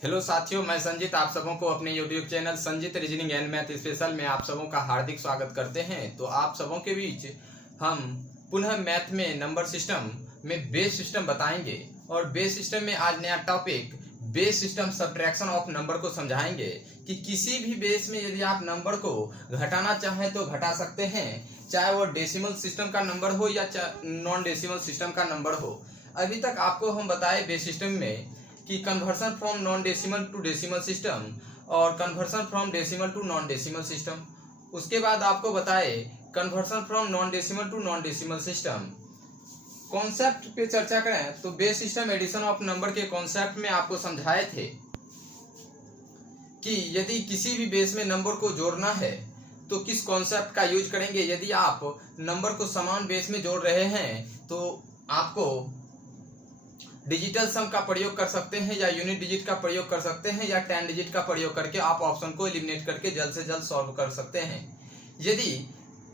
Hello साथियों, मैं संजीत आप सबों को अपने YouTube channel Sanjeet reasoning and math special में आप सबों का हार्दिक स्वागत करते हैं। तो आप सबों के बीच हम पुनः मैथ में नंबर सिस्टम में बेस सिस्टम बताएंगे और बेस सिस्टम में आज नया topic base system subtraction of number को समझाएंगे कि किसी भी बेस में यदि आप नंबर को घटाना चाहें तो घटा सकते हैं, चाहे वो डेसिमल सिस्टम का नंबर हो या नॉन डेसिमल सिस्टम का नंबर हो। अभी तक आपको हम बताए बेस सिस्टम में कि conversion from non decimal to decimal system और conversion from decimal to non decimal system. उसके बाद आपको बताए conversion from non decimal to non decimal system. Concept पे चर्चा करें तो base system addition of number के कॉन्सेप्ट में आपको समझाए थे कि यदि किसी भी बेस में नंबर को जोड़ना है तो किस कॉन्सेप्ट का यूज करेंगे। यदि आप नंबर को समान बेस में जोड़ रहे हैं तो आपको डिजिटल सम का प्रयोग कर सकते हैं या यूनिट डिजिट का प्रयोग कर सकते हैं या 10 डिजिट का प्रयोग करके आप ऑप्शन को एलिमिनेट करके जल्द से जल्द सॉल्व कर सकते हैं। यदि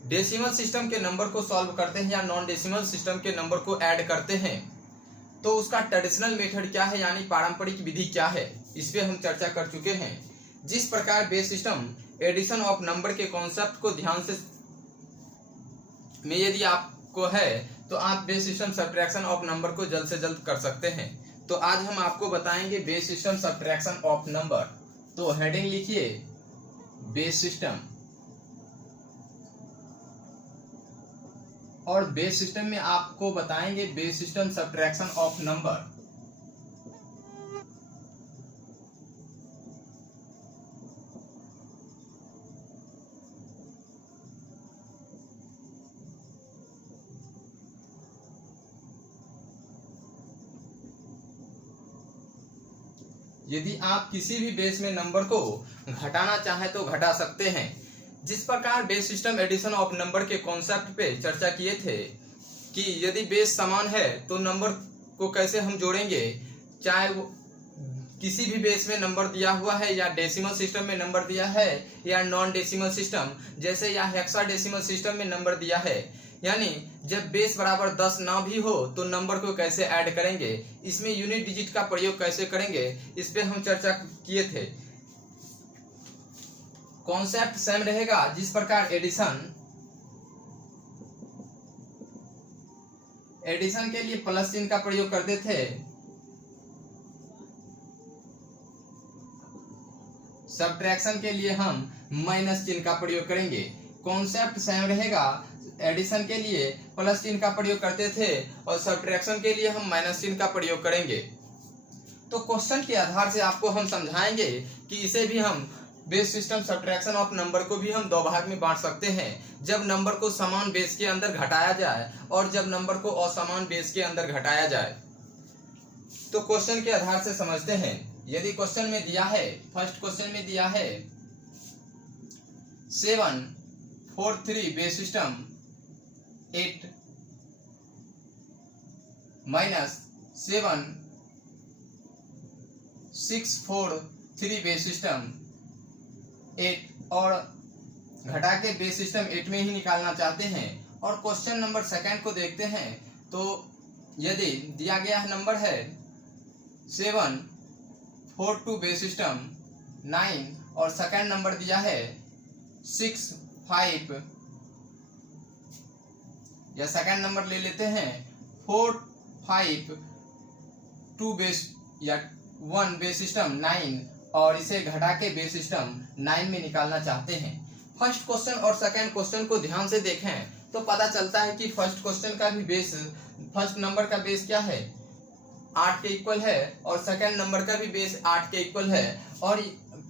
डेसिमल सिस्टम के नंबर को सॉल्व करते हैं या नॉन डेसिमल सिस्टम के नंबर को ऐड करते हैं तो उसका ट्रेडिशनल मेथड क्या है, यानी पारंपरिक विधि क्या है, इस पे हम चर्चा कर चुके हैं। जिस प्रकार base system addition of number के कॉन्सेप्ट को ध्यान से में यदि आपको है तो आप base system subtraction of number को जल्द से जल्द कर सकते हैं। तो आज हम आपको बताएंगे base system subtraction of number. तो हेडिंग लिखिए बेस सिस्टम, और बेस सिस्टम में आपको बताएंगे base system subtraction of number. यदि आप किसी भी बेस में नंबर को घटाना चाहें तो घटा सकते हैं। जिस प्रकार base system addition of number के कॉन्सेप्ट पे चर्चा किए थे कि यदि बेस समान है तो नंबर को कैसे हम जोड़ेंगे, चाहे वो किसी भी बेस में नंबर दिया हुआ है या डेसिमल सिस्टम में नंबर दिया है या नॉन डेसिमल सिस्टम जैसे या हेक्साडेसिमल सिस्टम में नंबर दिया है, यानी जब बेस बराबर 10 ना भी हो तो नंबर को कैसे ऐड करेंगे, इसमें यूनिट डिजिट का प्रयोग कैसे करेंगे, इस पे हम चर्चा किए थे। कॉन्सेप्ट सेम रहेगा। जिस प्रकार एडिशन के लिए प्लस चिन्ह का प्रयोग करते थे, सब्ट्रैक्शन के लिए हम माइनस चिन्ह का प्रयोग करेंगे। कॉन्सेप्ट सेम रहेगा। एडिशन के लिए प्लस चिन्ह का प्रयोग करते थे और सब्ट्रैक्शन के लिए हम माइनस चिन्ह का प्रयोग करेंगे। तो क्वेश्चन के आधार से आपको हम समझाएंगे कि इसे भी हम base system subtraction of number को भी हम दो भाग में बांट सकते हैं, जब नंबर को समान बेस के अंदर घटाया जाए और जब नंबर को असमान बेस के अंदर घटाया जाए। तो क्वेश्चन के आधार से समझते हैं। यदि क्वेश्चन में दिया है, फर्स्ट क्वेश्चन में दिया है 7 4 3 base system 8 minus 7 6 4 3 base system 8 और घटा के बेस सिस्टम 8 में ही निकालना चाहते हैं। और क्वेश्चन नंबर सेकंड को देखते हैं। तो यदि दिया गया नंबर है 7 4 2 बेस सिस्टम 9 और सेकंड नंबर दिया है 6 5, या सेकंड नंबर ले लेते हैं 4 5 2 बेस या 1 बेस सिस्टम 9 और इसे घटा के बेस सिस्टम 9 में निकालना चाहते हैं। फर्स्ट क्वेश्चन और सेकंड क्वेश्चन को ध्यान से देखें तो पता चलता है कि फर्स्ट क्वेश्चन का भी बेस, फर्स्ट नंबर का बेस क्या है, 8 के इक्वल है और सेकंड नंबर का भी बेस 8 के इक्वल है और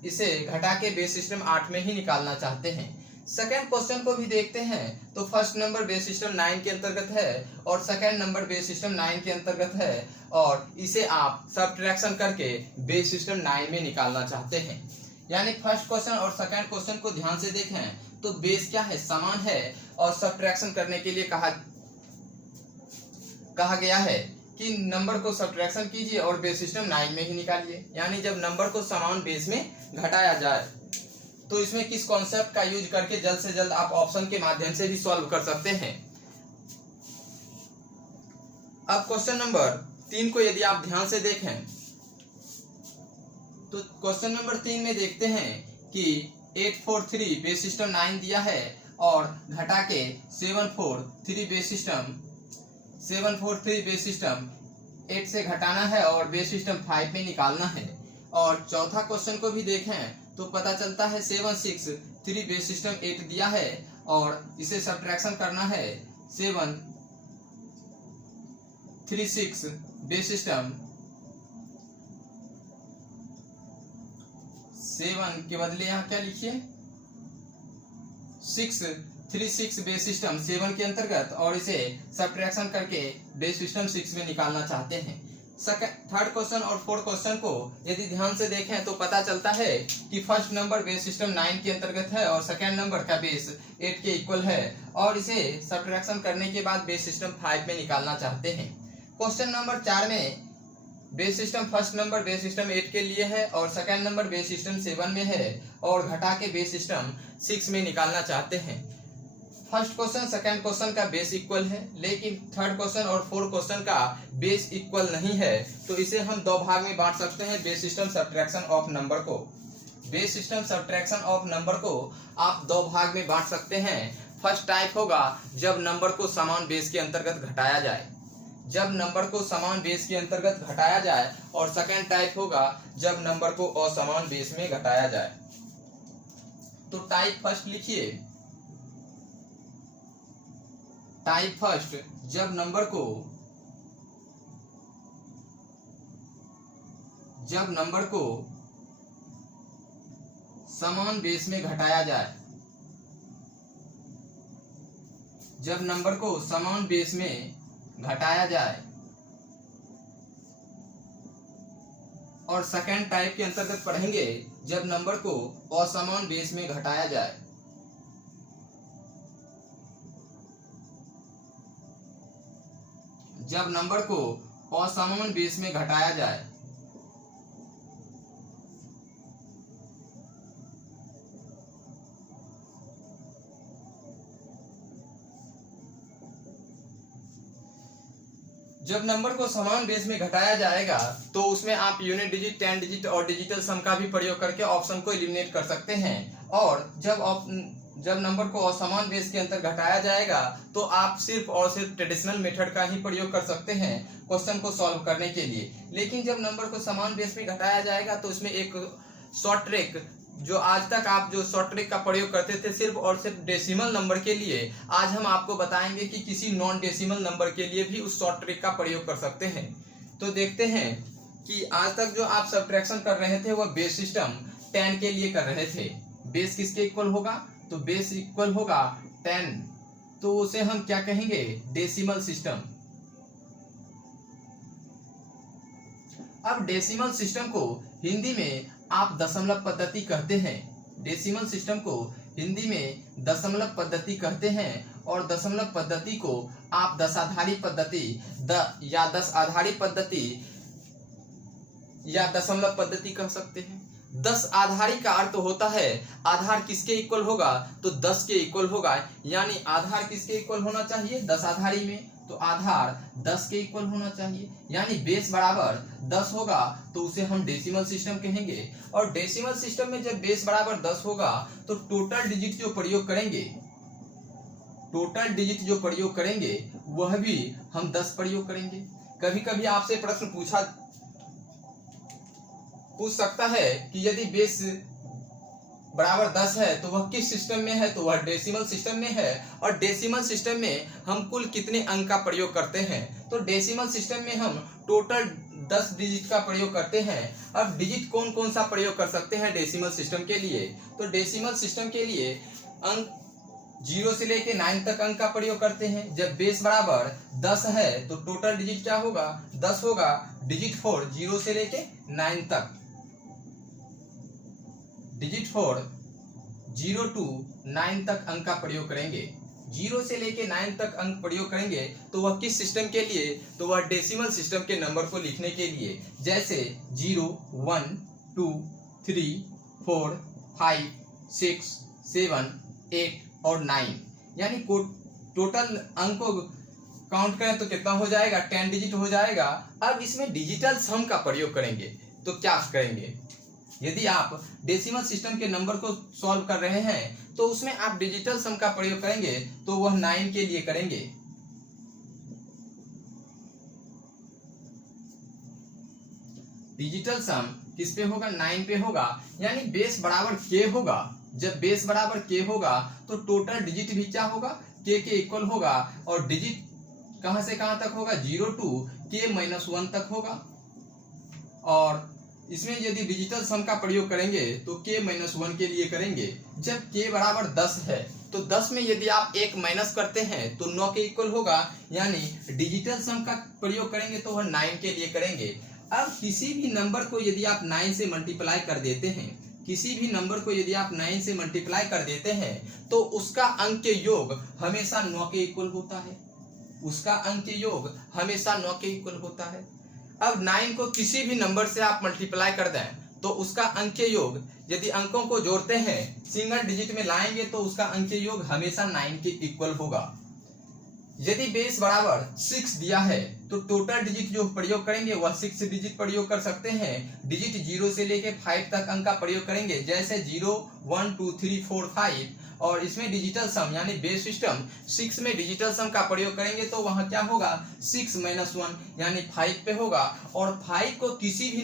इसे घटा के बेस सिस्टम 8 में ही निकालना चाहते हैं। सेकंड क्वेश्चन को भी देखते हैं तो फर्स्ट नंबर बेस सिस्टम 9 के अंतर्गत है और सेकंड नंबर बेस सिस्टम 9 के अंतर्गत है और इसे आप सब्ट्रैक्शन करके बेस सिस्टम 9 में निकालना चाहते हैं। यानी फर्स्ट क्वेश्चन और सेकंड क्वेश्चन को ध्यान से देखें तो बेस क्या है, समान है और सब्ट्रैक्शन करने के लिए कहा गया है कि नंबर को सब्ट्रैक्शन कीजिए और बेस सिस्टम 9 में ही निकालिए। यानी जब नंबर को समान बेस में घटाया जाए तो इसमें किस कॉन्सेप्ट का यूज करके जल्द से जल्द आप ऑप्शन के माध्यम से भी सॉल्व कर सकते हैं। अब क्वेश्चन नंबर 3 को यदि आप ध्यान से देखें तो क्वेश्चन नंबर 3 में देखते हैं कि 843 बेस सिस्टम 9 दिया है और घटा के 743 बेस सिस्टम 8 से घटाना है और बेस सिस्टम 5 में निकालना है। और चौथा क्वेश्चन को भी देखें तो पता चलता है 763 बेस सिस्टम 8 दिया है और इसे सब्ट्रैक्शन करना है 736 बेस सिस्टम 7 के बदले यहाँ क्या लिखिए 636 बेस सिस्टम 7 के अंतर्गत और इसे सब्ट्रैक्शन करके बेस सिस्टम 6 में निकालना चाहते हैं। थर्ड क्वेश्चन और फोर्थ क्वेश्चन को यदि ध्यान से देखें तो पता चलता है कि फर्स्ट नंबर बेस सिस्टम 9 के अंतर्गत है और सेकेंड नंबर का बेस 8 के इक्वल है और इसे सब्ट्रैक्शन करने के बाद बेस सिस्टम 5 में निकालना चाहते हैं। क्वेश्चन नंबर 4 में base system first number base system 8 के लिए है और सेकेंड नंबर बेस सिस्टम 7 में है और घटा के बेस सिस्टम 6 में निकालना चाहते हैं। फर्स्ट क्वेश्चन सेकंड क्वेश्चन का बेस इक्वल है लेकिन थर्ड क्वेश्चन और फोर्थ क्वेश्चन का बेस इक्वल नहीं है, तो इसे हम दो भाग में बांट सकते हैं base system subtraction of number को। Base system subtraction of number को आप दो भाग में बांट सकते हैं। फर्स्ट टाइप होगा जब नंबर को समान बेस के अंतर्गत घटाया जाए, जब नंबर को समान बेस के अंतर्गत घटाया जाए, और सेकंड टाइप होगा जब नंबर को असमान बेस में घटाया जाए। तो टाइप फर्स्ट लिखिए, टाइप फर्स्ट जब नंबर को समान बेस में घटाया जाए, जब नंबर को समान बेस में घटाया जाए। और सेकेंड टाइप के अंतर्गत पढ़ेंगे जब नंबर को असमान बेस में घटाया जाए। जब नंबर को असमान बेस में घटाया जाए। जब नंबर को समान बेस में घटाया जाएगा तो उसमें आप यूनिट डिजिट, 10 डिजिट और डिजिटल सम का भी प्रयोग करके ऑप्शन को एलिमिनेट कर सकते हैं। और जब नंबर को असमान बेस के अंतर घटाया जाएगा तो आप सिर्फ और सिर्फ ट्रेडिशनल मेथड का ही प्रयोग कर सकते हैं क्वेश्चन को सॉल्व करने के लिए। लेकिन जब नंबर को समान बेस में घटाया जाएगा तो उसमें एक शॉर्ट ट्रिक, जो आज तक आप जो शॉर्ट ट्रिक का प्रयोग करते थे सिर्फ और सिर्फ डेसिमल नंबर के लिए, आज हम आपको बताएंगे कि किसी नॉन डेसिमल नंबर के लिए भी उस शॉर्ट ट्रिक का प्रयोग कर सकते हैं। तो देखते हैं कि आज तक जो आप सब्ट्रैक्शन कर रहे थे वह बेस सिस्टम 10 के लिए कर रहे थे। बेस किसके इक्वल होगा? तो बेस इक्वल होगा 10, तो उसे हम क्या कहेंगे? Decimal system. अब डेसिमल सिस्टम को हिंदी में आप दशमलव पद्धति कहते हैं। डेसिमल सिस्टम को हिंदी में दशमलव पद्धति कहते हैं और दशमलव पद्धति को आप दशाधारी पद्धति या 10 आधारी पद्धति या दशमलव पद्धति कह सकते हैं। 10 आधारी का अर्थ होता है आधार किसके इक्वल होगा? तो 10 के इक्वल होगा, यानी आधार किसके इक्वल होना चाहिए? 10 आधारी में, तो आधार 10 के इक्वल होना चाहिए, यानी बेस बराबर 10 होगा तो उसे हम डेसिमल सिस्टम कहेंगे। और डेसिमल सिस्टम में जब बेस बराबर 10 होगा तो टोटल डिजिट जो प्रयोग करेंगे वह भी हम 10 प्रयोग करेंगे। कभी कभी आपसे प्रश्न पूछ सकता है कि यदि बेस बराबर 10 है तो वह किस सिस्टम में है? तो वह डेसिमल सिस्टम में है। और डेसिमल सिस्टम में हम कुल कितने अंक का प्रयोग करते हैं? तो डेसिमल सिस्टम में हम टोटल 10 डिजिट का प्रयोग करते हैं। अब डिजिट कौन कौन सा प्रयोग कर सकते हैं डेसिमल सिस्टम के लिए? तो डेसिमल सिस्टम के लिए अंक 0 से लेके 9 तक अंक का प्रयोग करते हैं। जब बेस बराबर 10 है तो टोटल डिजिट क्या होगा? 10 होगा। डिजिट 4 0 से लेके 9 तक, डिजिट 4 0 to 9 तक अंक का प्रयोग करेंगे। 0 से लेके 9 तक अंक प्रयोग करेंगे तो वह किस सिस्टम के लिए? तो वह डेसिमल सिस्टम के नंबर को लिखने के लिए, जैसे 0 1 2 3 4 5 6 7 8 और 9, यानी टोटल अंक को काउंट करें तो कितना हो जाएगा? 10 डिजिट हो जाएगा। अब इसमें डिजिटल सम का प्रयोग करेंगे तो क्या करेंगे? यदि आप डेसिमल सिस्टम के नंबर को सॉल्व कर रहे हैं तो उसमें आप डिजिटल सम का प्रयोग करेंगे तो वह 9 के लिए करेंगे। डिजिटल सम किस पे होगा? 9 पे होगा, यानी बेस बराबर के होगा। जब बेस बराबर के होगा तो टोटल डिजिट भी क्या होगा? के इक्वल होगा, और डिजिट कहां से कहां तक होगा? 0 to k-1 तक होगा। और इसमें यदि डिजिटल सम का प्रयोग करेंगे तो k-1 के लिए करेंगे। जब k बराबर 10 है तो 10 में यदि आप 1 माइनस करते हैं तो 9 के इक्वल होगा, यानी डिजिटल सम का प्रयोग करेंगे तो वह 9 के लिए करेंगे। अब किसी भी नंबर को यदि आप 9 से मल्टीप्लाई कर देते हैं, किसी भी नंबर को यदि आप 9 से मल्टीप्लाई कर देते हैं तो उसका अंक के योग हमेशा 9 के इक्वल होता है। उसका अंक के योग हमेशा 9 के इक्वल होता है। अब 9 को किसी भी नंबर से आप मल्टीप्लाई कर दें तो उसका अंक के योग, यदि अंकों को जोड़ते हैं सिंगल डिजिट में लाएंगे तो उसका अंक के योग हमेशा 9 के इक्वल होगा। यदि बेस बराबर 6 दिया है तो टोटल डिजिट जो प्रयोग करेंगे वह 6 डिजिट प्रयोग कर सकते हैं। डिजिट 0 से लेके 5 तक अंक का प्रयोग करेंगे, जैसे 0, 1, 2, 3, 4, 5। और इसमें डिजिटल सम यानी बेस सिस्टम 6 में डिजिटल सम का प्रयोग करेंगे तो वहां क्या होगा? 6 - 1 यानी 5 पे होगा। और 5 को किसी भी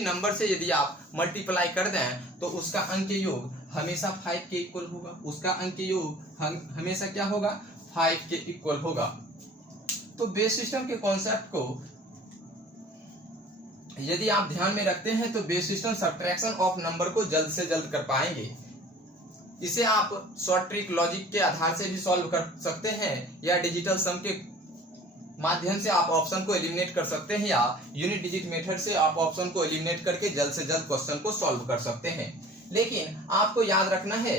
नंबर से यदि आप मल्टीप्लाई कर दें तो उसका अंक योग हमेशा 5 के इक्वल होगा। उसका अंक योग हमेशा क्या होगा? 5 के इक्वल होगा। तो बेस सिस्टम के कॉन्सेप्ट को यदि आप ध्यान में रखते हैं तो base system subtraction of number को जल्द से जल्द कर पाएंगे। इसे आप शॉर्ट ट्रिक लॉजिक के आधार से भी सॉल्व कर सकते हैं, या डिजिटल सम के माध्यम से आप ऑप्शन को एलिमिनेट कर सकते हैं, या यूनिट डिजिट मेथड से आप ऑप्शन को एलिमिनेट करके जल्द से जल्द क्वेश्चन को सॉल्व कर सकते हैं। लेकिन आपको याद रखना है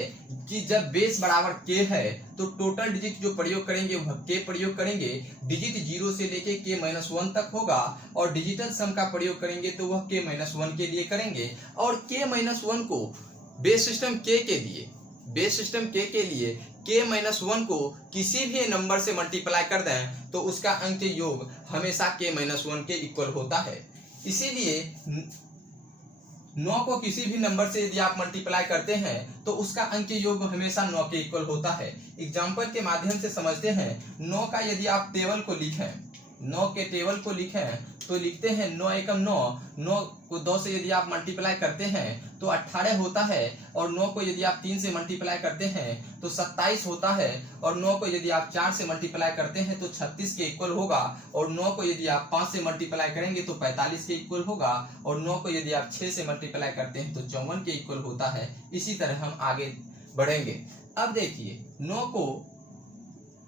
कि जब बेस बराबर के है तो टोटल डिजिट जो प्रयोग करेंगे वह के प्रयोग करेंगे। डिजिट 0 से लेके k-1 तक होगा, और डिजिटल सम का प्रयोग करेंगे तो वह k-1 के लिए करेंगे। और k-1 को बेस सिस्टम के लिए k-1 को किसी भी नंबर से मल्टीप्लाई कर दें तो उसका अंक योग हमेशा k-1 के इक्वल होता है। इसीलिए 9 को किसी भी नंबर से यदि आप मल्टीप्लाई करते हैं तो उसका अंक योग हमेशा 9 के इक्वल होता है। एग्जाम्पल के माध्यम से समझते हैं। 9 का यदि आप टेबल को लिखें, 9 के टेबल को लिखें तो लिखते हैं 9 एकम 9। 9 को 2 से यदि आप मल्टीप्लाई करते हैं तो 18 होता है, और 9 को यदि आप 3 से मल्टीप्लाई करते हैं तो 27 होता है, और 9 को यदि आप 4 से मल्टीप्लाई करते हैं तो 36 के इक्वल होगा, और 9 को यदि आप 5 से मल्टीप्लाई करेंगे तो 45 के इक्वल होगा, और 9 को यदि आप 6 से मल्टीप्लाई करते हैं तो 54 के इक्वल होता है। इसी तरह हम आगे बढ़ेंगे। अब देखिए 9 को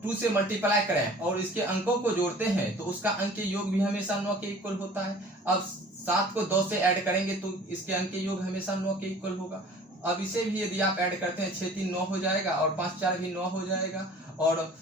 2 से मल्टीप्लाई करें और इसके अंकों को जोड़ते हैं तो उसका अंक योग भी हमेशा 9 के इक्वल होता है। अब 7 को 2 से ऐड करेंगे तो इसके अंक योग हमेशा 9 के इक्वल होगा। अब इसे भी यदि आप ऐड करते हैं 6 3 9 हो जाएगा, और 5 4 भी 9 हो जाएगा, और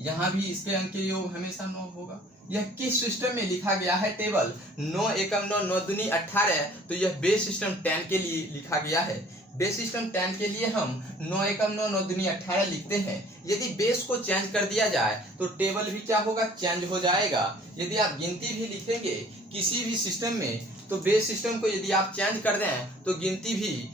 यहाँ भी इसके अंक योग हमेशा 9 होगा। यह किस सिस्टम में लिखा गया है? टेबल 9 एकम 9 9 दूनी 18, तो यह बेस सिस्टम 10 के लिए लिखा गया है। बेस सिस्टम 10 के लिए हम 9 एकम 9 9 दूनी 18 लिखते हैं। यदि बेस को चेंज कर दिया जाए तो टेबल भी क्या होगा? चेंज हो जाएगा। यदि आप गिनती भी लिखेंगे किसी भी सिस्टम में तो बेस सिस्टम को यदि आप चेंज कर दें तो गिनती भी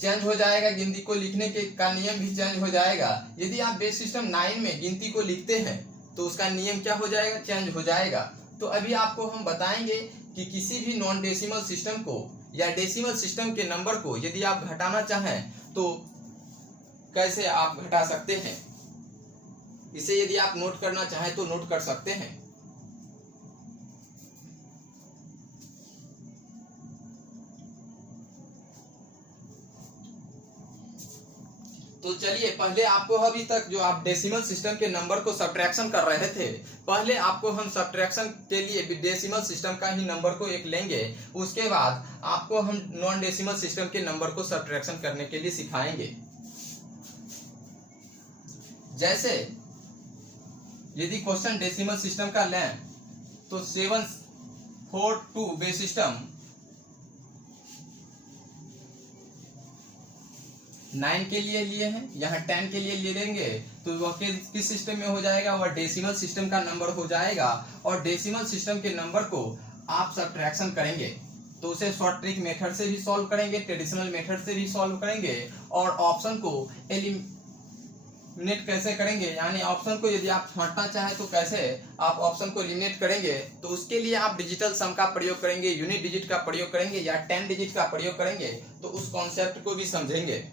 चेंज हो जाएगा, गिनती को लिखने के का नियम भी चेंज हो जाएगा। यदि आप बेस सिस्टम 9 में गिनती को लिखते हैं तो उसका नियम क्या हो जाएगा? चेंज हो जाएगा। तो अभी आपको हम बताएंगे कि किसी भी नॉन डेसिमल सिस्टम को या डेसिमल सिस्टम के नंबर को यदि आप घटाना चाहें तो कैसे आप घटा सकते हैं। इसे यदि आप नोट करना चाहें तो नोट कर सकते हैं। तो चलिए, पहले आपको अभी तक जो आप डेसिमल सिस्टम के नंबर को सब्ट्रैक्शन कर रहे थे, पहले आपको हम सब्ट्रैक्शन के लिए डेसिमल सिस्टम का ही नंबर को एक लेंगे। उसके बाद आपको हम नॉन डेसिमल सिस्टम के नंबर को सब्ट्रैक्शन करने के लिए सिखाएंगे। जैसे यदि क्वेश्चन डेसिमल सिस्टम का लें तो 742 बेस सिस्टम 9 के लिए लिए हैं, यहाँ 10 के लिए ले लेंगे तो वह किस सिस्टम में हो जाएगा, वह डेसिमल सिस्टम का नंबर हो जाएगा। और डेसिमल सिस्टम के नंबर को आप सब्ट्रैक्शन करेंगे तो उसे शॉर्ट ट्रिक मेथड से भी सॉल्व करेंगे, ट्रेडिशनल मेथड से भी सॉल्व करेंगे। और ऑप्शन को एलिमिनेट कैसे करेंगे, यानी ऑप्शन को यदि आप छांटना चाहे तो कैसे आप ऑप्शन को एलिमिनेट करेंगे, तो उसके लिए आप डिजिटल सम का प्रयोग करेंगे, यूनिट डिजिट का प्रयोग करेंगे या 10 डिजिट का प्रयोग करेंगे। तो उस कॉन्सेप्ट को भी समझेंगे।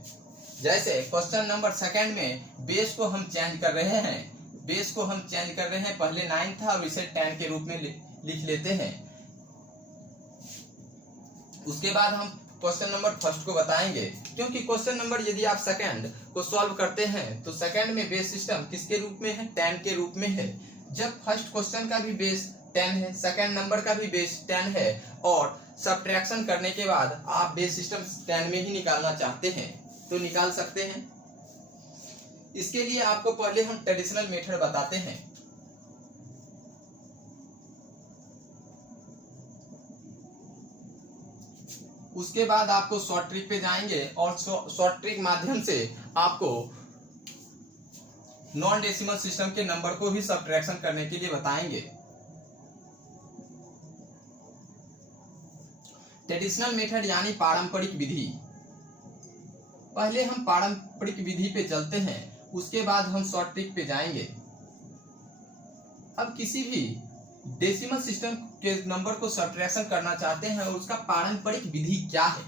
जैसे क्वेश्चन नंबर 2 में बेस को हम चेंज कर रहे हैं, बेस को हम चेंज कर रहे हैं, पहले 9 था अब इसे 10 के रूप में लिख लेते हैं। उसके बाद हम क्वेश्चन नंबर 1 को बताएंगे, क्योंकि क्वेश्चन नंबर यदि आप 2 को सॉल्व करते हैं तो 2 में बेस सिस्टम किसके रूप में है, 10 के रूप में है। जब फर्स्ट क्वेश्चन का भी बेस 10 है, सेकंड नंबर का भी बेस 10 है और सब्ट्रैक्शन करने के बाद आप बेस सिस्टम 10 में ही निकालना चाहते हैं तो निकाल सकते हैं। इसके लिए आपको पहले हम ट्रेडिशनल मेथड बताते हैं। उसके बाद आपको शॉर्ट ट्रिक पे जाएंगे और शॉर्ट ट्रिक माध्यम से आपको नॉन डेसिमल सिस्टम के नंबर को भी सब्ट्रैक्शन करने के लिए बताएंगे। ट्रेडिशनल मेथड यानी पारंपरिक विधि। पहले हम पारंपरिक विधि पे चलते हैं, उसके बाद हम शॉर्ट ट्रिक पे जाएंगे। अब किसी भी डेसिमल सिस्टम के नंबर को सब्ट्रैक्शन करना चाहते हैं और उसका पारंपरिक विधि क्या है,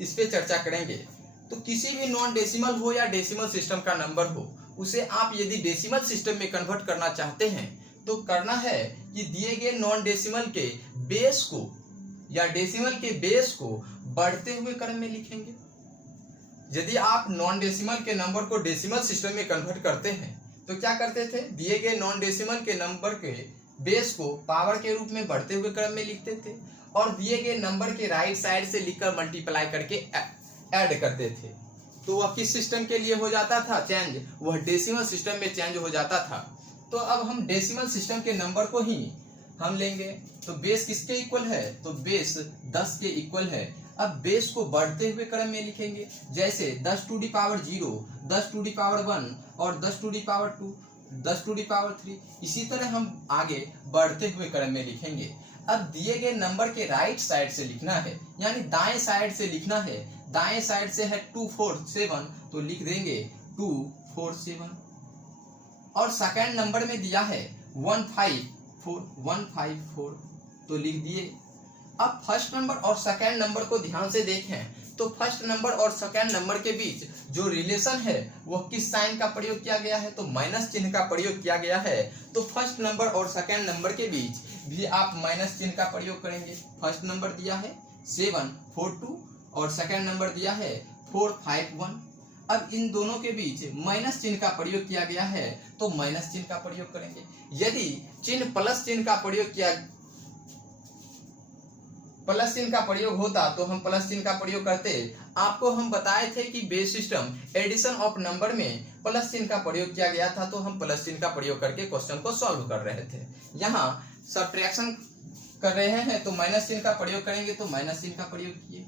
इस पे चर्चा करेंगे। तो किसी भी नॉन डेसिमल हो या डेसिमल सिस्टम का नंबर हो, उसे आप यदि डेसिमल सिस्टम में कन्वर्ट करना चाहते हैं तो करना है कि दिए गए नॉन डेसिमल के बेस को या डेसिमल के बेस को बढ़ते हुए क्रम में लिखेंगे। यदि आप नॉन डेसिमल के नंबर को डेसिमल सिस्टम में कन्वर्ट करते हैं तो क्या करते थे, दिए गए नॉन डेसिमल के नंबर के बेस को पावर के रूप में बढ़ते हुए क्रम में लिखते थे और दिए गए नंबर के राइट साइड से लिखकर मल्टीप्लाई करके ऐड करते थे। तो वह किस सिस्टम के लिए हो जाता था चेंज, वह डेसिमल सिस्टम में चेंज हो जाता था। तो अब हम डेसिमल सिस्टम के नंबर को ही हम लेंगे। तो बेस किसके इक्वल है, तो बेस 10 के इक्वल है। अब बेस को बढ़ते हुए क्रम में लिखेंगे, जैसे 10 to the power 0, 10 to the power 1 और 10 to the power 2, 10 to the power 3। इसी तरह हम आगे बढ़ते हुए क्रम में लिखेंगे। अब दिए गए नंबर के राइट साइड से लिखना है, यानी दाएं साइड से लिखना है। दाएं साइड से है 247 तो लिख देंगे 247। और सेकंड नंबर में दिया है 154 तो लिख दिए। अब फर्स्ट नंबर और सेकंड नंबर को ध्यान से देखें तो फर्स्ट नंबर और सेकंड नंबर के बीच जो रिलेशन है वह किस साइन का प्रयोग किया गया है, तो माइनस चिन्ह का प्रयोग किया गया है। तो फर्स्ट नंबर और सेकंड नंबर के बीच भी आप माइनस चिन्ह का प्रयोग करेंगे। फर्स्ट नंबर दिया है 742 और सेकंड नंबर दिया है 451। अब इन दोनों के बीच माइनस चिन्ह का प्रयोग किया गया है तो माइनस चिन्ह का प्रयोग करेंगे। यदि चिन्ह प्लस चिन्ह का प्रयोग होता तो हम प्लस चिन्ह का प्रयोग करते। आपको हम बताए थे कि base system addition of number में प्लस चिन्ह का प्रयोग किया गया था, तो हम प्लस चिन्ह का प्रयोग करके क्वेश्चन को सॉल्व कर रहे थे। यहाँ सब्ट्रैक्शन कर रहे हैं तो माइनस चिन्ह का प्रयोग करेंगे, तो माइनस चिन्ह का प्रयोग किए।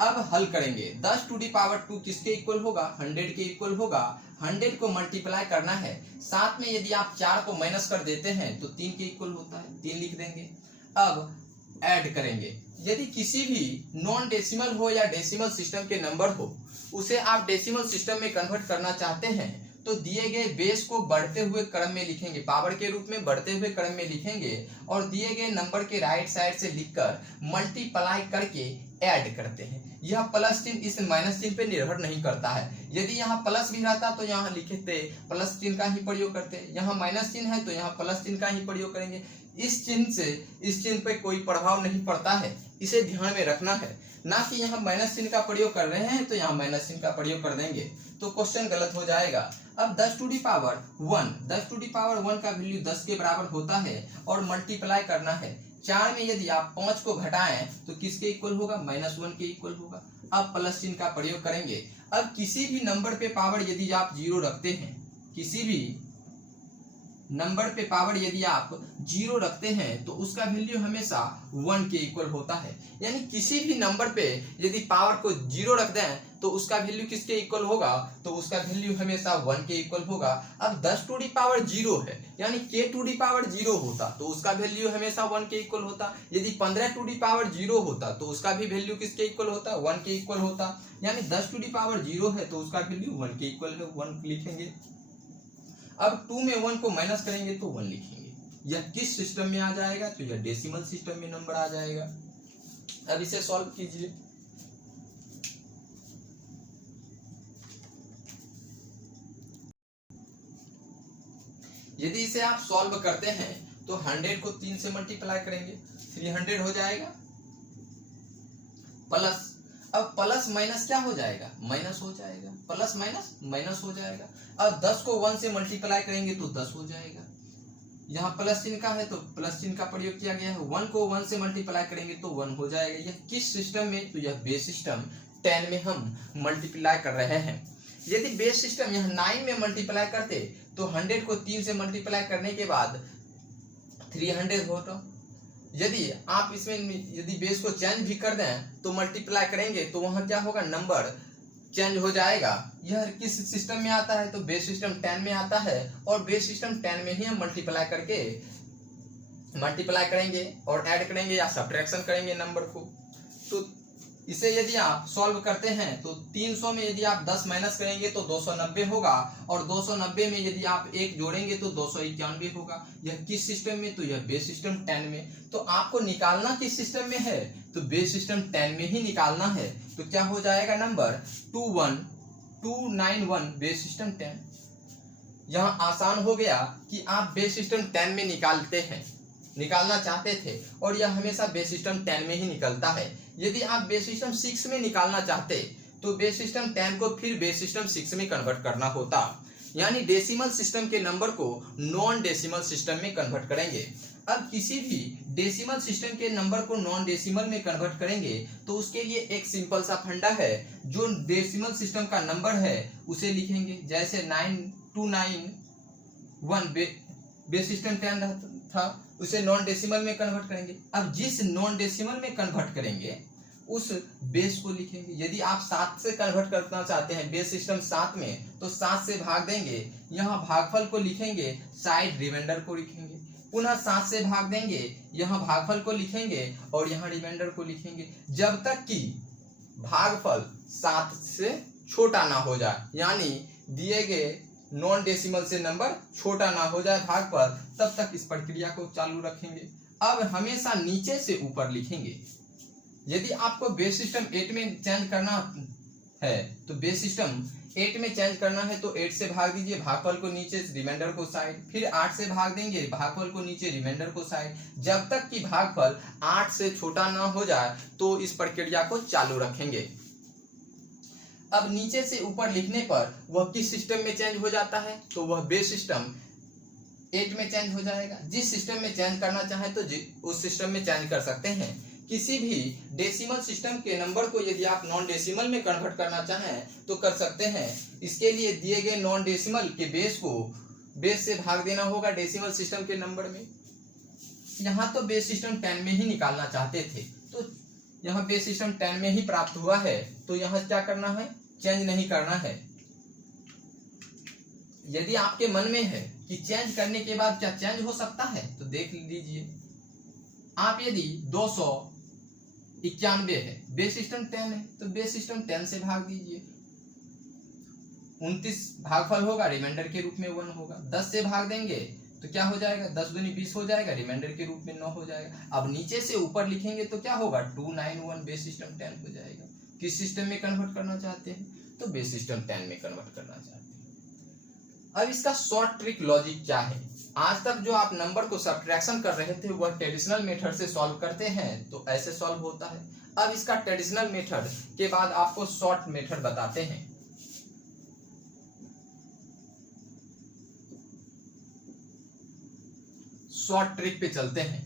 अब हल करेंगे। 10 टू दी पावर 2 किसके इक्वल होगा, 100 के इक्वल होगा। 100 को मल्टीप्लाई करना है, साथ में यदि आप 4 को माइनस कर देते हैं तो 3 के इक्वल होता है, 3 लिख देंगे। अब ऐड करेंगे। यदि किसी भी नॉन डेसिमल हो या डेसिमल सिस्टम के नंबर हो, उसे आप डेसिमल सिस्टम में कन्वर्ट करना चाहते हैं तो दिए गए बेस को बढ़ते हुए क्रम में लिखेंगे, पावर के रूप में बढ़ते हुए क्रम में लिखेंगे और दिए गए नंबर के राइट साइड से लिखकर मल्टीप्लाई करके ऐड करते हैं। यह प्लस चिन्ह इस माइनस चिन्ह पे निर्भर नहीं करता है। यदि यहाँ प्लस भी रहता तो यहाँ लिखते प्लस चिन्ह का ही प्रयोग करते, यहाँ माइनस चिन्ह है तो यहाँ प्लस चिन्ह का ही प्रयोग करेंगे। इस चिन्ह से इस चिन्ह पे कोई प्रभाव नहीं पड़ता है, इसे ध्यान में रखना है। ना कि यहाँ माइनस चिन्ह का प्रयोग कर रहे हैं तो यहाँ माइनस चिन्ह का प्रयोग कर देंगे तो क्वेश्चन गलत हो जाएगा। अब 10 टू दी पावर 1 का वैल्यू 10 के बराबर होता है और मल्टीप्लाई करना है। 4 में यदि आप 5 को घटाएं तो किसके इक्वल होगा, -1 के इक्वल होगा। अब प्लस चिन्ह का प्रयोग करेंगे। अब किसी भी नंबर पे पावर यदि आप 0 रखते हैं, किसी भी नंबर पे पावर यदि आप 0 रखते हैं तो उसका वैल्यू हमेशा 1 के इक्वल होता है। यानी किसी भी नंबर पे यदि पावर को 0 रख दें तो उसका वैल्यू किसके इक्वल होगा, तो उसका वैल्यू हमेशा 1 के इक्वल होगा। अब 10 टू दी पावर 0 है, यानी k टू दी पावर 0 होता तो उसका वैल्यू हमेशा 1 के इक्वल होता। यदि 15 टू दी पावर 0 होता तो उसका भी वैल्यू किसके इक्वल होता, 1 के इक्वल होता। यानी 10 टू दी पावर 0 है तो उसका वैल्यू 1 के इक्वल है, 1 लिखेंगे। अब 2 में 1 को माइनस करेंगे तो 1 लिखेंगे। यह किस सिस्टम में आ जाएगा, तो यह डेसिमल सिस्टम में नंबर आ जाएगा। अब इसे सॉल्व कीजिए। यदि इसे आप सॉल्व करते हैं तो 100 को 3 से मल्टीप्लाई करेंगे, 300 हो जाएगा, प्लस, अब प्लस माइनस क्या हो जाएगा, माइनस हो जाएगा, प्लस माइनस माइनस हो जाएगा। अब 10 को 1 से मल्टीप्लाई करेंगे तो 10 हो जाएगा। यहाँ प्लस चिन्ह का है तो प्लस चिन्ह का प्रयोग किया गया है। 1 को 1 से मल्टीप्लाई करेंगे तो 1 हो जाएगा। यह किस सिस्टम में, तो यह बेस सिस्टम 10 में हम मल्टीप्लाई कर रहे हैं। यदि बेस सिस्टम यह 9 में मल्टीप्लाई करते तो 100 को 3 से मल्टीप्लाई करने के बाद 300 होता। यदि आप इसमें यदि बेस को चेंज भी कर दें तो मल्टीप्लाई करेंगे तो वहां क्या होगा, नंबर चेंज हो जाएगा। यह किस सिस्टम में आता है, तो बेस सिस्टम 10 में आता है, और बेस सिस्टम 10 में ही हम मल्टीप्लाई करेंगे और ऐड करेंगे या सब्ट्रैक्शन करेंगे नंबर को। तो इसे यदि आप सॉल्व करते हैं तो 300 में यदि आप 10 माइनस करेंगे तो 290 होगा, और 290 में यदि आप 1 जोड़ेंगे तो 291 होगा। यह किस सिस्टम में, तो यह बेस सिस्टम 10 में। तो आपको निकालना किस सिस्टम में है, तो बेस सिस्टम 10 में ही निकालना है। तो क्या हो जाएगा, नंबर 21291 बेस सिस्टम 10। यहाँ आसान हो गया कि आप बेस सिस्टम 10 में निकालना चाहते थे, और यह हमेशा बेस सिस्टम 10 में ही निकलता है। यदि आप बेस सिस्टम 6 में निकालना चाहते तो बेस सिस्टम 10 को फिर बेस सिस्टम 6 में कन्वर्ट करना होता, यानी डेसिमल सिस्टम के नंबर को नॉन डेसिमल सिस्टम में कन्वर्ट करेंगे। अब किसी भी डेसिमल सिस्टम के नंबर को नॉन डेसिमल में कन्वर्ट करेंगे तो उसके लिए एक सिंपल सा फंडा है। जो डेसिमल सिस्टम का नंबर है उसे लिखेंगे, जैसे 9291 बेस सिस्टम 10 था, उसे नॉन डेसिमल में कन्वर्ट करेंगे। अब जिस नॉन डेसिमल में कन्वर्ट करेंगे उस बेस को लिखेंगे। यदि आप 7 से कन्वर्ट करना चाहते हैं बेस सिस्टम 7 में, तो 7 से भाग देंगे, यहाँ भागफल को लिखेंगे, साइड रिमाइंडर को लिखेंगे, पुनः 7 से भाग देंगे, यहाँ भागफल को लिखेंगे और यहाँ रिमाइंडर को लिखेंगे, जब तक कि भागफल 7 से छोटा ना हो जाए, यानी दिए गए नॉन डेसिमल से नंबर छोटा ना हो जाए भागफल, तब तक इस प्रक्रिया को चालू रखेंगे। अब हमेशा नीचे से ऊपर लिखेंगे। यदि आपको बेस सिस्टम 8 में चेंज करना है तो बेस सिस्टम 8 में चेंज करना है तो 8 से भाग दीजिए, भागफल को नीचे, रिमाइंडर को साइड, फिर 8 से भाग देंगे, भागफल को नीचे, रिमाइंडर को साइड, जब तक कि भागफल 8 से छोटा ना हो जाए तो इस प्रक्रिया को चालू रखेंगे। अब नीचे से ऊपर लिखने पर वह किस सिस्टम में चेंज हो जाता है, तो वह बेस सिस्टम 8 में चेंज हो जाएगा। जिस सिस्टम में चेंज करना चाहे तो उस सिस्टम में चेंज कर सकते हैं। किसी भी डेसिमल सिस्टम के नंबर को यदि आप नॉन डेसिमल में कन्वर्ट करना चाहें तो कर सकते हैं। इसके लिए दिए गए नॉन डेसिमल के बेस को बेस से भाग देना होगा डेसिमल सिस्टम के नंबर में। यहाँ तो बेस सिस्टम 10 में ही निकालना चाहते थे, तो यहाँ बेस सिस्टम 10 में ही प्राप्त हुआ है, तो यहाँ क्या करना है, चेंज नहीं करना है। यदि आपके मन में है कि चेंज करने के बाद क्या चेंज हो सकता है तो देख लीजिए। आप यदि 291 है, बेस सिस्टम 10 है, तो बेस सिस्टम 10 से भाग दीजिए, 29 भागफल होगा, रिमाइंडर के रूप में 1 होगा। 10 से भाग देंगे तो क्या हो जाएगा, 10 दूनी 20 हो जाएगा, रिमाइंडर के रूप में 9 हो जाएगा। अब नीचे से ऊपर लिखेंगे तो क्या होगा, 291 बेस सिस्टम 10 हो जाएगा। किस सिस्टम में कन्वर्ट करना चाहते हैं, तो बेस सिस्टम 10 में कन्वर्ट करना चाहते हैं। अब इसका शॉर्ट ट्रिक लॉजिक क्या है। आज तक जो आप नंबर को सब्ट्रैक्शन कर रहे थे वह ट्रेडिशनल मेथड से सॉल्व करते हैं तो ऐसे सॉल्व होता है। अब इसका ट्रेडिशनल मेथड के बाद आपको शॉर्ट मेथड बताते हैं। शॉर्ट ट्रिक पे चलते हैं।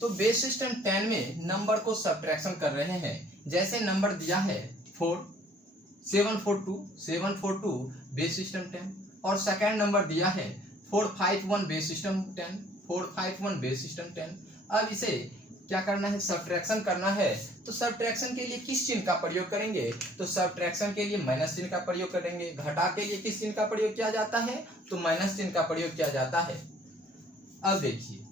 तो बेस सिस्टम 10 में नंबर को सब्ट्रैक्शन कर रहे हैं। जैसे नंबर दिया है 742 बेस सिस्टम 10, और सेकेंड नंबर दिया है 451 बेस सिस्टम 10, 451 बेस सिस्टम 10। अब इसे क्या करना है, सब्ट्रैक्शन करना है। तो सब्ट्रैक्शन के लिए किस चिन्ह का प्रयोग करेंगे, तो सब्ट्रैक्शन के लिए माइनस चिन्ह का प्रयोग करेंगे। घटा के लिए किस चिन्ह का प्रयोग किया जाता है, तो माइनस चिन्ह का प्रयोग किया जाता है। अब देखिए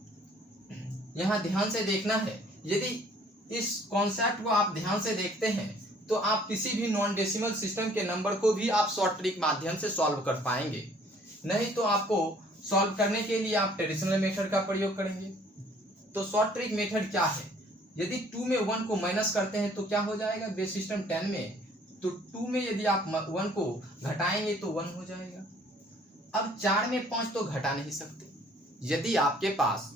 यहाँ ध्यान से देखना है, यदि इस कॉन्सेप्ट को आप ध्यान से देखते हैं तो आप किसी भी नॉन डेसिमल सिस्टम के नंबर को भी आप शॉर्ट ट्रिक माध्यम से सॉल्व कर पाएंगे। नहीं तो आपको सॉल्व करने के लिए आप ट्रेडिशनल मेथड का प्रयोग करेंगे। तो शॉर्ट ट्रिक मेथड क्या है, यदि 2 में 1 को माइनस करते हैं तो क्या हो जाएगा बेस सिस्टम 10 में, तो 2 में यदि आप 1 को घटाएंगे तो 1 हो जाएगा। अब 4 में 5 तो घटा नहीं सकते। यदि आपके पास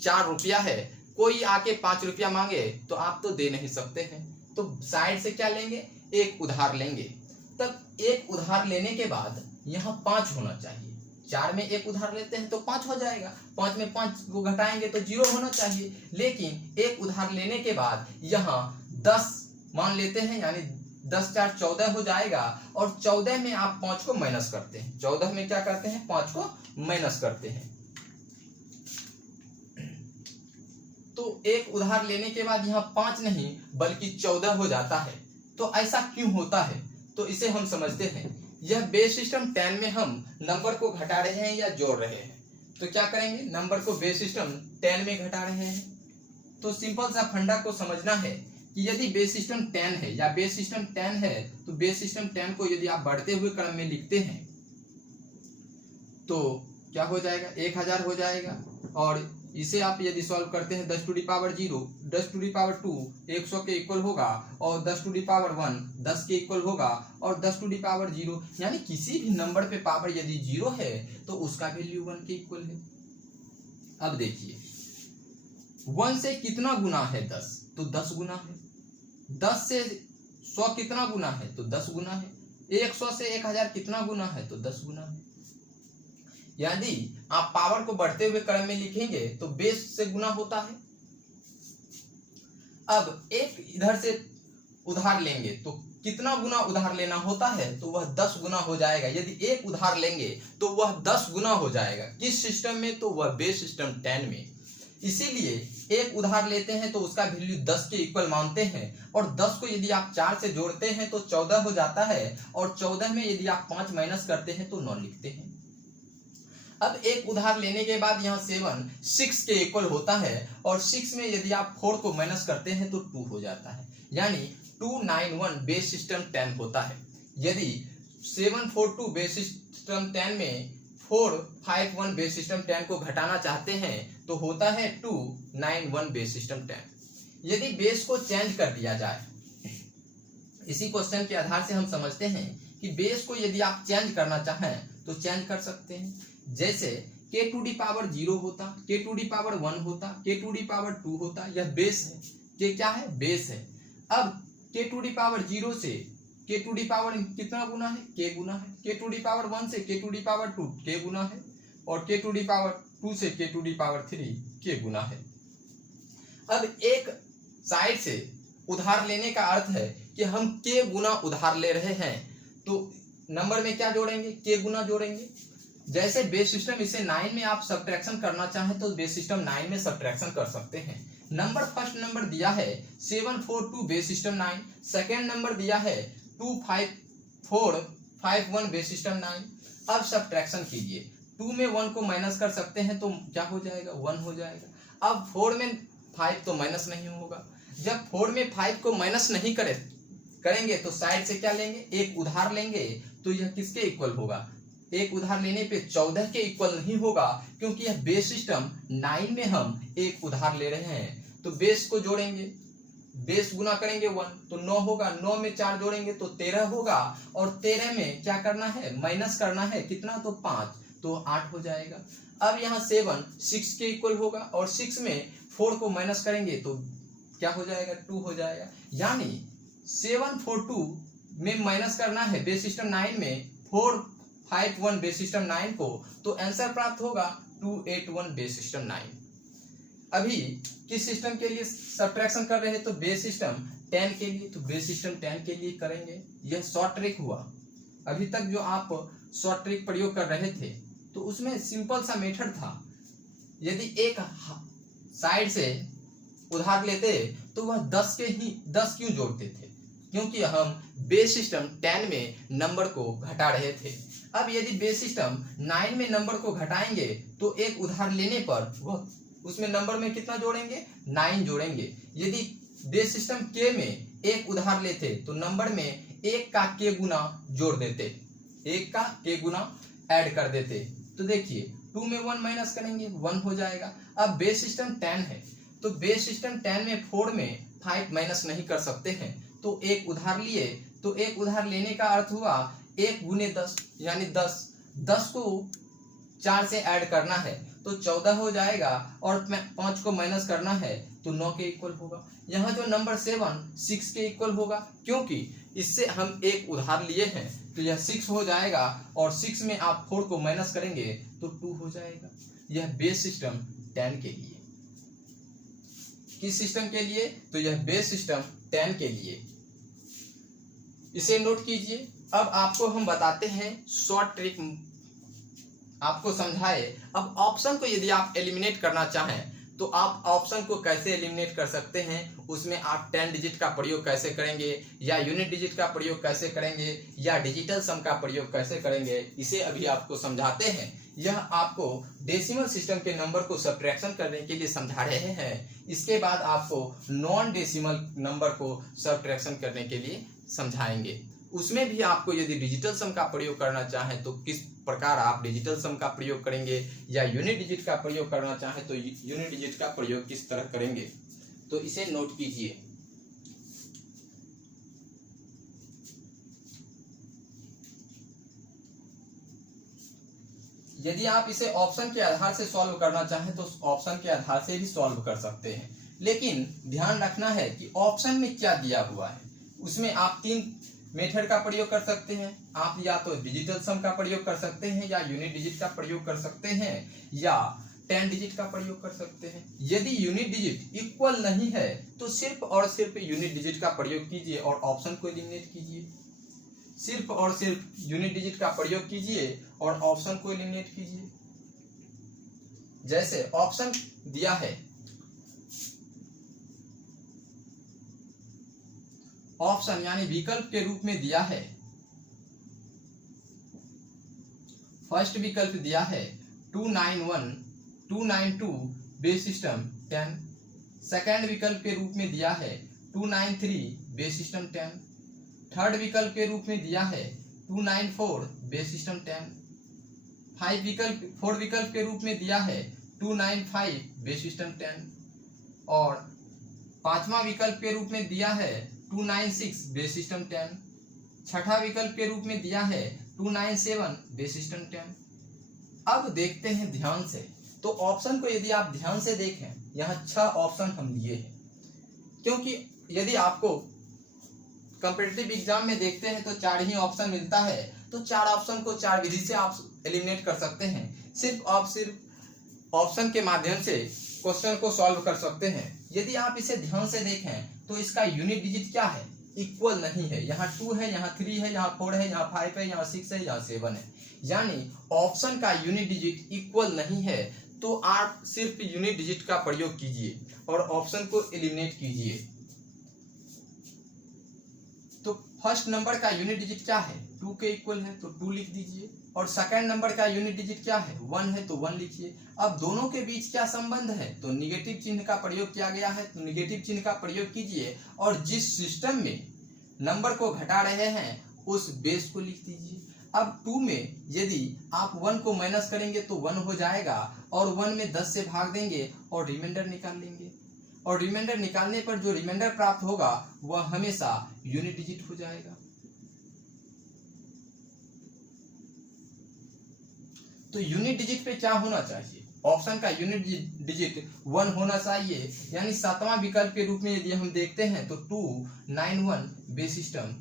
4 रुपया है, कोई आके 5 रुपया मांगे तो आप तो दे नहीं सकते हैं, तो साइड से क्या लेंगे, एक उधार लेंगे। तब एक उधार लेने के बाद यहाँ 5 होना चाहिए। 4 में एक उधार लेते हैं तो 5 हो जाएगा, 5 में 5 को घटाएंगे तो 0 होना चाहिए। लेकिन एक उधार लेने के बाद यहाँ 10 मान लेते हैं, यानी 10 4 14 हो जाएगा, और 14 में आप 5 को माइनस करते हैं। 14 में क्या करते हैं, 5 को माइनस करते हैं। तो एक उधार लेने के बाद यहाँ 5 नहीं बल्कि 14 हो जाता है। तो ऐसा क्यों होता है, तो इसे हम समझते हैं। यह बेस सिस्टम 10 में हम नंबर को घटा रहे हैं या जोड़ रहे हैं, तो क्या करेंगे, नंबर को बेस सिस्टम 10 में घटा रहे हैं। तो सिंपल सा फंडा को समझना है कि यदि बेस सिस्टम 10 है या बेस सिस्टम 10 है, तो बेस सिस्टम 10 को यदि आप बढ़ते हुए क्रम में लिखते हैं तो क्या हो जाएगा, 1000 हो जाएगा। और इसे आप यदि सॉल्व करते हैं 10 to the power 0, 10 to the power 2 100 के इक्वल होगा, और 10 टू दी पावर 1 10 के इक्वल होगा, और 10 टू दी पावर 0 यानी किसी भी नंबर पे पावर यदि 0 है तो उसका वैल्यू 1 के इक्वल है। अब देखिए 1 से कितना गुना है 10, तो 10 गुना है। 10 से 100 कितना गुना है, तो 10 गुना है। 100 से 1000 कितना गुना है, तो 10 गुना है। यदि आप पावर को बढ़ते हुए क्रम में लिखेंगे तो बेस से गुना होता है। अब एक इधर से उधार लेंगे तो कितना गुना उधार लेना होता है, तो वह 10 गुना हो जाएगा। यदि एक उधार लेंगे तो वह 10 गुना हो जाएगा। किस सिस्टम में, तो वह बेस सिस्टम 10 में। इसीलिए एक उधार लेते हैं तो उसका वैल्यू 10 के इक्वल मानते हैं, और 10 को यदि आप 4 से जोड़ते हैं तो 14 हो जाता है, और 14 में यदि आप 5 माइनस करते हैं तो 9 लिखते हैं। अब एक उधार लेने के बाद यहाँ 7 6 के इक्वल होता है, और 6 में यदि आप 4 को माइनस करते हैं तो 2 हो जाता है, यानी 291 बेस सिस्टम 10 होता है। यदि 742 बेस सिस्टम 10 में 451 बेस सिस्टम 10 को घटाना चाहते हैं तो होता है 291 बेस सिस्टम 10। यदि बेस को चेंज कर दिया जाए, इसी क्वेश्चन के आधार से हम समझते हैं कि बेस को यदि आप चेंज करना चाहें तो चेंज कर सकते हैं। जैसे k टू दी पावर 0 होता, k टू दी पावर 1 होता, k टू दी पावर 2 होता, यह बेस है। k क्या है, बेस है। अब k टू दी पावर 0 से k टू दी पावर कितना गुना है, k गुना है। k टू दी पावर 1 से k to the power 2 k गुना है, और k टू दी पावर 2 से k to the power 3 k गुना है। अब एक साइड से उधार लेने का अर्थ है कि हम k गुना उधार ले रहे हैं, तो नंबर में क्या जोड़ेंगे, k गुना जोड़ेंगे। जैसे बेस सिस्टम इसे 9 में आप सब्ट्रैक्शन करना चाहें तो बेस सिस्टम 9 में सब्ट्रैक्शन कर सकते हैं। नंबर फर्स्ट नंबर दिया है 742 बेस सिस्टम 9, सेकेंड नंबर दिया है 25451 बेस सिस्टम 9। अब सब्ट्रैक्शन कीजिए, 2 में 1 को माइनस कर सकते हैं तो क्या हो जाएगा, 1 हो जाएगा। अब 4 में 5 तो माइनस नहीं होगा। जब 4 में 5 को माइनस नहीं करेंगे तो साइड से क्या लेंगे, एक उधार लेंगे, तो यह किसके इक्वल होगा, एक उधार लेने पे 14 के इक्वल नहीं होगा, क्योंकि यह बेस सिस्टम 9 में हम एक उधार ले रहे हैं। तो बेस को जोड़ेंगे, बेस गुना करेंगे 1 तो 9 होगा, 9 में 4 जोड़ेंगे तो 13 होगा, और 13 में क्या करना है, माइनस करना है कितना, तो 5, तो 8 हो जाएगा। अब यहाँ 7 6 के इक्वल होगा, और 6 में 4 को माइनस करेंगे तो क्या हो जाएगा, 2 हो जाएगा। यानी 742 में माइनस करना है बेस सिस्टम 9 में 451 बेस सिस्टम 9 को, तो आंसर प्राप्त होगा 281 बेस सिस्टम 9। अभी किस सिस्टम के लिए सब्ट्रैक्शन कर रहे हैं, तो बेस सिस्टम 10 के लिए, तो बेस सिस्टम 10 के लिए करेंगे। यह शॉर्ट ट्रिक हुआ। अभी तक जो आप शॉर्ट ट्रिक प्रयोग कर रहे थे तो उसमें सिंपल सा मेथड था, यदि एक साइड से उधार लेते तो वह 10 क्यों जोड़ते थे? क्योंकि हम बेस सिस्टम 10 में नंबर को घटा रहे थे। अब यदि बेस सिस्टम 9 में नंबर को घटाएंगे तो एक उधार लेने पर वह उसमें नंबर में कितना जोड़ेंगे? 9 जोड़ेंगे। यदि बेस सिस्टम के में एक उधार लेते तो नंबर में 1 का के गुना जोड़ देते, 1 का के गुना ऐड कर देते। तो देखिए 2 में 1 माइनस करेंगे 1 हो जाएगा। अब बेस सिस्टम 10 है तो बेस सिस्टम 10 में 4 में 5 माइनस नहीं कर सकते हैं, तो एक उधार लिए, तो एक उधार लेने का अर्थ हुआ 1 गुने 10 यानी 10 को 4 से ऐड करना है तो 14 हो जाएगा और 5 को माइनस करना है तो 9 के इक्वल होगा। यहाँ जो नंबर 7 6 के इक्वल होगा, क्योंकि इससे हम एक उधार लिए हैं तो यह 6 हो जाएगा और 6 में आप 4 को माइनस करेंगे तो 2 हो जाएगा। यह बेस सिस्टम 10 के लिए। किस सिस्टम के लिए? तो यह बेस सिस्टम 10 के लिए। इसे नोट कीजिए। अब आपको हम बताते हैं शॉर्ट ट्रिक, आपको समझाए। अब ऑप्शन को यदि आप एलिमिनेट करना चाहें तो आप ऑप्शन को कैसे एलिमिनेट कर सकते हैं, उसमें आप 10 डिजिट का प्रयोग कैसे करेंगे, या यूनिट डिजिट का प्रयोग कैसे करेंगे, या डिजिटल सम का प्रयोग कैसे करेंगे, इसे अभी आपको समझाते हैं। यह आपको डेसिमल सिस्टम के नंबर को सब्ट्रैक्शन करने के लिए समझा रहे हैं। इसके बाद आपको नॉन डेसिमल नंबर को सब्ट्रैक्शन करने के लिए समझाएंगे। उसमें भी आपको यदि डिजिटल सम का प्रयोग करना चाहें तो किस प्रकार आप डिजिटल सम का प्रयोग करेंगे, या यूनिट डिजिट का प्रयोग करना चाहें तो यूनिट डिजिट का प्रयोग किस तरह करेंगे, तो इसे नोट कीजिए। यदि आप इसे ऑप्शन के आधार से सॉल्व करना चाहें तो ऑप्शन के आधार से भी सॉल्व कर सकते हैं, लेकिन ध्यान रखना है कि ऑप्शन में क्या दिया हुआ है। उसमें आप 3 मेथड का प्रयोग कर सकते हैं। आप या तो डिजिटल सम का प्रयोग कर सकते हैं, या यूनिट डिजिट का प्रयोग कर सकते हैं, या 10 डिजिट का प्रयोग कर सकते हैं। यदि यूनिट डिजिट इक्वल नहीं है तो सिर्फ और सिर्फ यूनिट डिजिट का प्रयोग कीजिए और ऑप्शन को एलिमिनेट कीजिए। सिर्फ और सिर्फ यूनिट डिजिट का प्रयोग कीजिए और ऑप्शन को एलिमिनेट कीजिए। जैसे ऑप्शन दिया है, ऑप्शन यानी विकल्प के रूप में दिया है, फर्स्ट विकल्प दिया है 291 292 बेस सिस्टम 10। सेकेंड विकल्प के रूप में दिया है 293 बेस सिस्टम 10। थर्ड विकल्प के रूप में दिया है 294 बेस सिस्टम 10। फोर्थ विकल्प के रूप में दिया है 295 बेस सिस्टम 10। और पांचवा विकल्प के रूप में दिया है 296 बेस सिस्टम 10। छठा विकल्प के रूप में दिया है 297 बेस सिस्टम 10। अब देखते हैं ध्यान से। तो ऑप्शन को यदि आप ध्यान से देखें, यहाँ 6 ऑप्शन हम लिए हैं, क्योंकि यदि आपको कॉम्पिटिटिव एग्जाम में देखते हैं तो 4 ही ऑप्शन मिलता है, तो 4 ऑप्शन को 4 विधि से आप एलिमिनेट कर सकते हैं। सिर्फ ऑप्शन के माध्यम से क्वेश्चन को सॉल्व कर सकते हैं। यदि आप इसे ध्यान से देखें तो इसका यूनिट डिजिट क्या है? इक्वल नहीं है। यहाँ 2 है, यहाँ 3 है, यहाँ 4 है, यहाँ 5 है, यहाँ 6 है, यहाँ 7 है। यानी ऑप्शन का यूनिट डिजिट इक्वल नहीं है, तो आप सिर्फ यूनिट डिजिट का प्रयोग कीजिए और ऑप्शन को एलिमिनेट कीजिए। तो फर्स्ट नंबर का यूनिट डिजिट क्या है? 2 के इक्वल है तो 2 लिख दीजिए। और सेकंड नंबर का यूनिट डिजिट क्या है? 1 है तो 1 लिखिए। अब दोनों के बीच क्या संबंध है? तो निगेटिव चिन्ह का प्रयोग किया गया है, तो निगेटिव चिन्ह का प्रयोग कीजिए और जिस सिस्टम में नंबर को घटा रहे हैं उस बेस को लिख दीजिए। अब 2 में यदि आप 1 को माइनस करेंगे तो 1 हो जाएगा, और 1 में 10 से भाग देंगे और रिमाइंडर निकाल लेंगे, और रिमाइंडर निकालने पर जो रिमाइंडर प्राप्त होगा वह हमेशा यूनिट डिजिट हो जाएगा। तो यूनिट डिजिट पे क्या होना चाहिए? ऑप्शन का यूनिट डिजिट 1 होना चाहिए, यानी 7वां विकल्प के रूप में यदि हम देखते हैं तो 291 बेस सिस्टम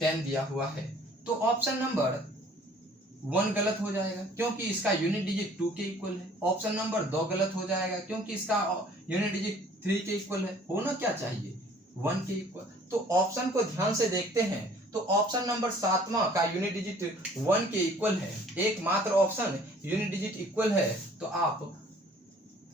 10 दिया हुआ है। तो ऑप्शन नंबर 1 गलत हो जाएगा क्योंकि इसका यूनिट डिजिट 2 के इक्वल है। ऑप्शन नंबर 2 गलत हो जाएगा क्योंकि इसका यूनिट डिजिट 3 के इक्वल है। होना क्या चाहिए? 1 के इक्वल। तो ऑप्शन को ध्यान से देखते हैं तो ऑप्शन नंबर 7वां का यूनिट डिजिट 1 के इक्वल है। एकमात्र ऑप्शन यूनिट डिजिट इक्वल है, तो आप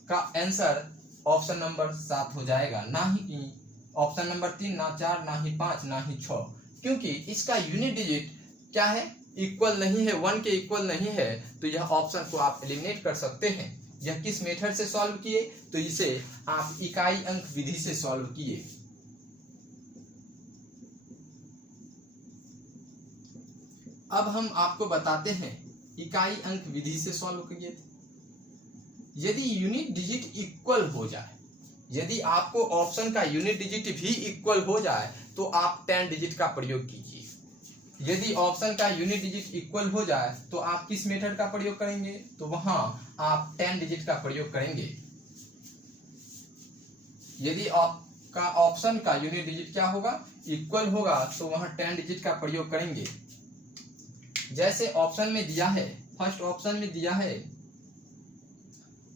का आंसर ऑप्शन नंबर 7 हो जाएगा, ना ही ऑप्शन नंबर 3, ना 4, ना ही 5, ना ही 6, क्योंकि इसका यूनिट डिजिट क्या है, इक्वल नहीं है, 1 के इक्वल नहीं है। तो यह ऑप्शन को आप एलिमिनेट कर सकते हैं। यह किस मेथड से सॉल्व किए, तो इसे आप इकाई अंक विधि से सॉल्व किए। अब हम आपको बताते हैं इकाई अंक विधि से सॉल्व किए थे। यदि यूनिट डिजिट इक्वल हो जाए, यदि आपको ऑप्शन का यूनिट डिजिट भी इक्वल हो जाए तो आप 10 डिजिट का प्रयोग कीजिए। यदि ऑप्शन का यूनिट डिजिट इक्वल हो जाए तो आप किस मेथड का प्रयोग करेंगे, तो वहां आप 10 डिजिट का प्रयोग करेंगे। यदि आपका ऑप्शन का यूनिट डिजिट क्या होगा, इक्वल होगा, तो वहां 10 डिजिट का प्रयोग करेंगे। जैसे ऑप्शन में दिया है, फर्स्ट ऑप्शन में दिया है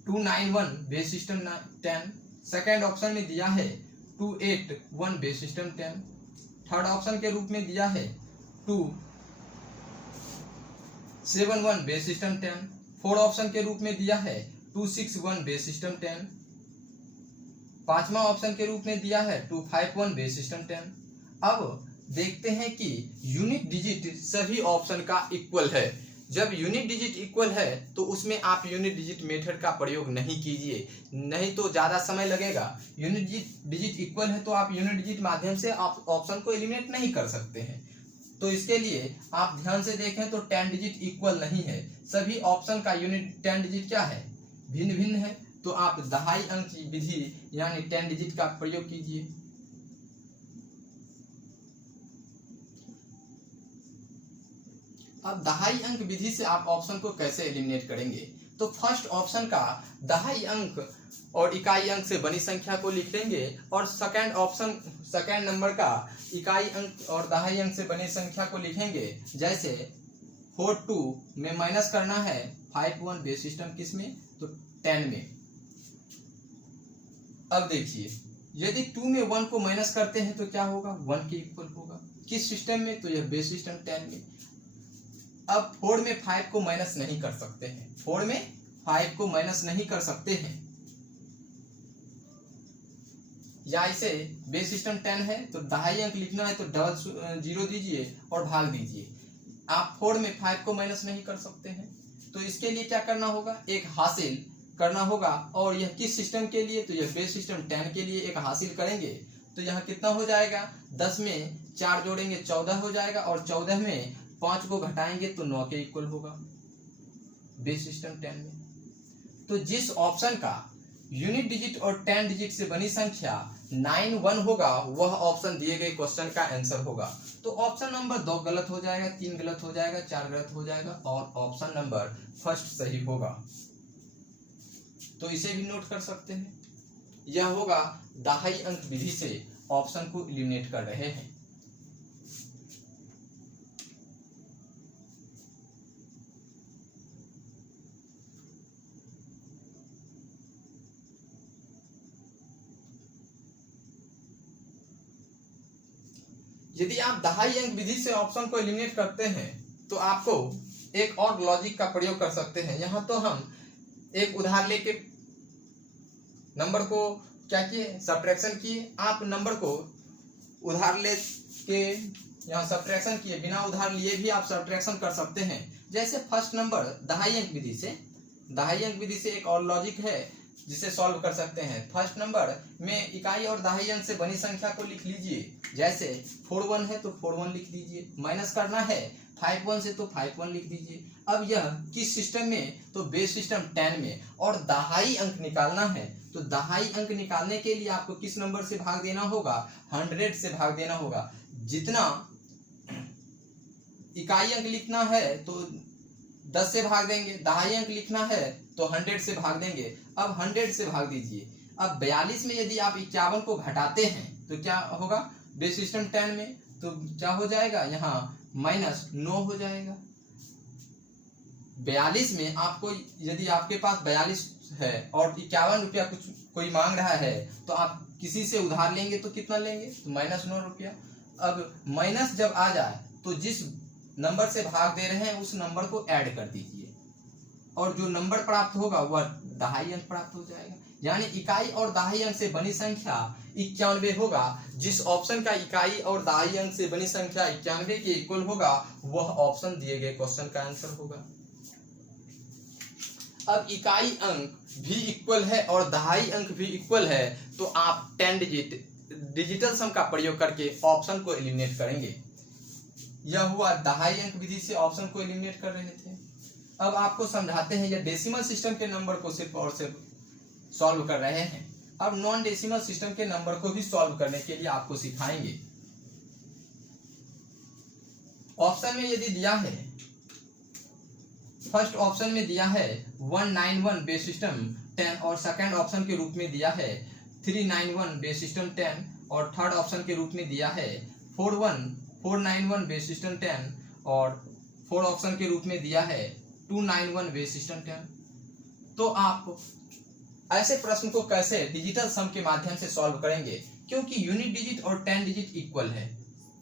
291 बेस सिस्टम 10, सेकेंड ऑप्शन में दिया है 281 बेस सिस्टम 10, थर्ड ऑप्शन के रूप में दिया है 271 बेस सिस्टम 10, फोर्थ ऑप्शन के रूप में दिया है 261 बेस सिस्टम 10, पांचवा ऑप्शन के रूप में दिया है 251 बेस सिस्टम 10। अब देखते हैं कि यूनिट डिजिट सभी ऑप्शन का इक्वल है। जब यूनिट डिजिट इक्वल है तो उसमें आप यूनिट डिजिट मेथड का प्रयोग नहीं कीजिए, नहीं तो ज्यादा समय लगेगा। यूनिट डिजिट इक्वल है तो आप यूनिट डिजिट माध्यम से आप ऑप्शन को एलिमिनेट नहीं कर सकते हैं। तो इसके लिए आप ध्यान से देखें तो 10 डिजिट इक्वल नहीं है, सभी ऑप्शन का यूनिट 10 डिजिट क्या है, भिन्न भिन्न है। तो आप दहाई अंक विधि यानी 10 डिजिट का प्रयोग कीजिए। अब दहाई अंक विधि से आप ऑप्शन को कैसे एलिमिनेट करेंगे, तो फर्स्ट ऑप्शन का दहाई अंक और इकाई अंक से बनी संख्या को लिख लेंगे और सेकेंड नंबर का इकाई अंक और दहाई अंक से बनी संख्या को लिखेंगे। जैसे 42 में माइनस करना है 51 बेस सिस्टम किस में, तो 10 में। अब देखिए यदि 2 में 1 को माइनस करते हैं तो क्या होगा, 1 के इक्वल होगा। किस सिस्टम में, तो यह बेस सिस्टम 10 में। अब 4 में 5 को माइनस नहीं कर सकते हैं, 4 में 5 को माइनस नहीं कर सकते हैं, या इसे बेस सिस्टम 10 है तो दहाई अंक लिखना है तो डबल जीरो दीजिए और भाग दीजिए। आप 4 में 5 को माइनस नहीं कर सकते हैं, तो इसके लिए क्या करना होगा, एक हासिल करना होगा। और यह किस सिस्टम के लिए, तो यह बेस सिस्टम 10 के लिए एक हासिल करेंगे। तो यहाँ कितना हो जाएगा, 10 में 4 जोड़ेंगे 14 हो जाएगा, और 14 में 5 को घटाएंगे तो 9 के इक्वल होगा बेस सिस्टम 10 में। तो जिस ऑप्शन का यूनिट डिजिट और 10 डिजिट से बनी संख्या 91 होगा वह ऑप्शन दिए गए क्वेश्चन का आंसर होगा। तो ऑप्शन नंबर 2 गलत हो जाएगा, 3 गलत हो जाएगा, 4 गलत हो जाएगा और ऑप्शन नंबर फर्स्ट सही होगा। तो इसे भी नोट कर सकते हैं, यह होगा दहाई अंक विधि से ऑप्शन को एलिमिनेट कर रहे हैं। यदि आप दहाई अंक विधि से ऑप्शन को एलिमिनेट करते हैं तो आपको एक और लॉजिक का प्रयोग कर सकते हैं। यहाँ तो हम एक उधार लेके नंबर को क्या किए, सब्ट्रैक्शन किए। आप नंबर को उधार ले के यहाँ सब्ट्रैक्शन किए, बिना उधार लिए भी आप सब्ट्रैक्शन कर सकते हैं। जैसे फर्स्ट नंबर दहाई अंक विधि से एक और लॉजिक है जिसे सॉल्व कर सकते हैं। फर्स्ट नंबर में इकाई और दहाई अंक से बनी संख्या को लिख लीजिए। जैसे 41 है तो 41 लिख दीजिए, माइनस करना है 51 से तो 51 लिख दीजिए। अब यह किस सिस्टम में, तो बेस सिस्टम 10 में। और दहाई अंक निकालना है तो दहाई अंक निकालने के लिए आपको किस नंबर से भाग देना होगा, 100 से भाग देना होगा। जितना इकाई अंक लिखना है तो 10 से भाग देंगे, दहाई अंक लिखना है तो 100 से भाग देंगे। अब 100 से भाग दीजिए। अब 42 में यदि आप 51 को घटाते हैं तो क्या होगा, बेस सिस्टम 10 में तो क्या हो जाएगा, यहाँ -9 हो जाएगा। 42 में आपको, यदि आपके पास 42 है और 51 रुपया कुछ कोई मांग रहा है तो आप किसी से उधार लेंगे तो कितना लेंगे, तो -9 रुपया। अब माइनस जब आ जाए तो जिस नंबर से भाग दे रहे हैं उस नंबर को ऐड कर दीजिए और जो नंबर प्राप्त होगा वह दहाई अंक प्राप्त हो जाएगा। यानी इकाई और दहाई अंक से बनी संख्या 91 होगा। जिस ऑप्शन का इकाई और दहाई अंक से बनी संख्या 91 के इक्वल होगा वह ऑप्शन दिए गए क्वेश्चन का आंसर होगा। अब इकाई अंक भी इक्वल है और दहाई अंक भी इक्वल है तो आप 10 डिजिटल सम का प्रयोग करके ऑप्शन को एलिमिनेट करेंगे। यह हुआ दहाई अंक विधि से ऑप्शन को एलिमिनेट कर रहे थे। अब आपको समझाते हैं, यह डेसिमल सिस्टम के नंबर को सिर्फ और सिर्फ सॉल्व कर रहे हैं। अब नॉन डेसिमल सिस्टम के नंबर को भी सॉल्व करने के लिए आपको सिखाएंगे। ऑप्शन में यदि दिया है, फर्स्ट ऑप्शन में दिया है 191 बेस सिस्टम 10 और सेकंड ऑप्शन के रूप में दिया है 391 बेस सिस्टम 10 और थर्ड ऑप्शन के रूप में दिया है 491 बेस सिस्टम 10 और फोर्थ ऑप्शन के रूप में दिया है 291 बेस सिस्टम 10। तो आप ऐसे प्रश्न को कैसे डिजिटल सम के माध्यम से सॉल्व करेंगे, क्योंकि यूनिट डिजिट और 10 डिजिट इक्वल है,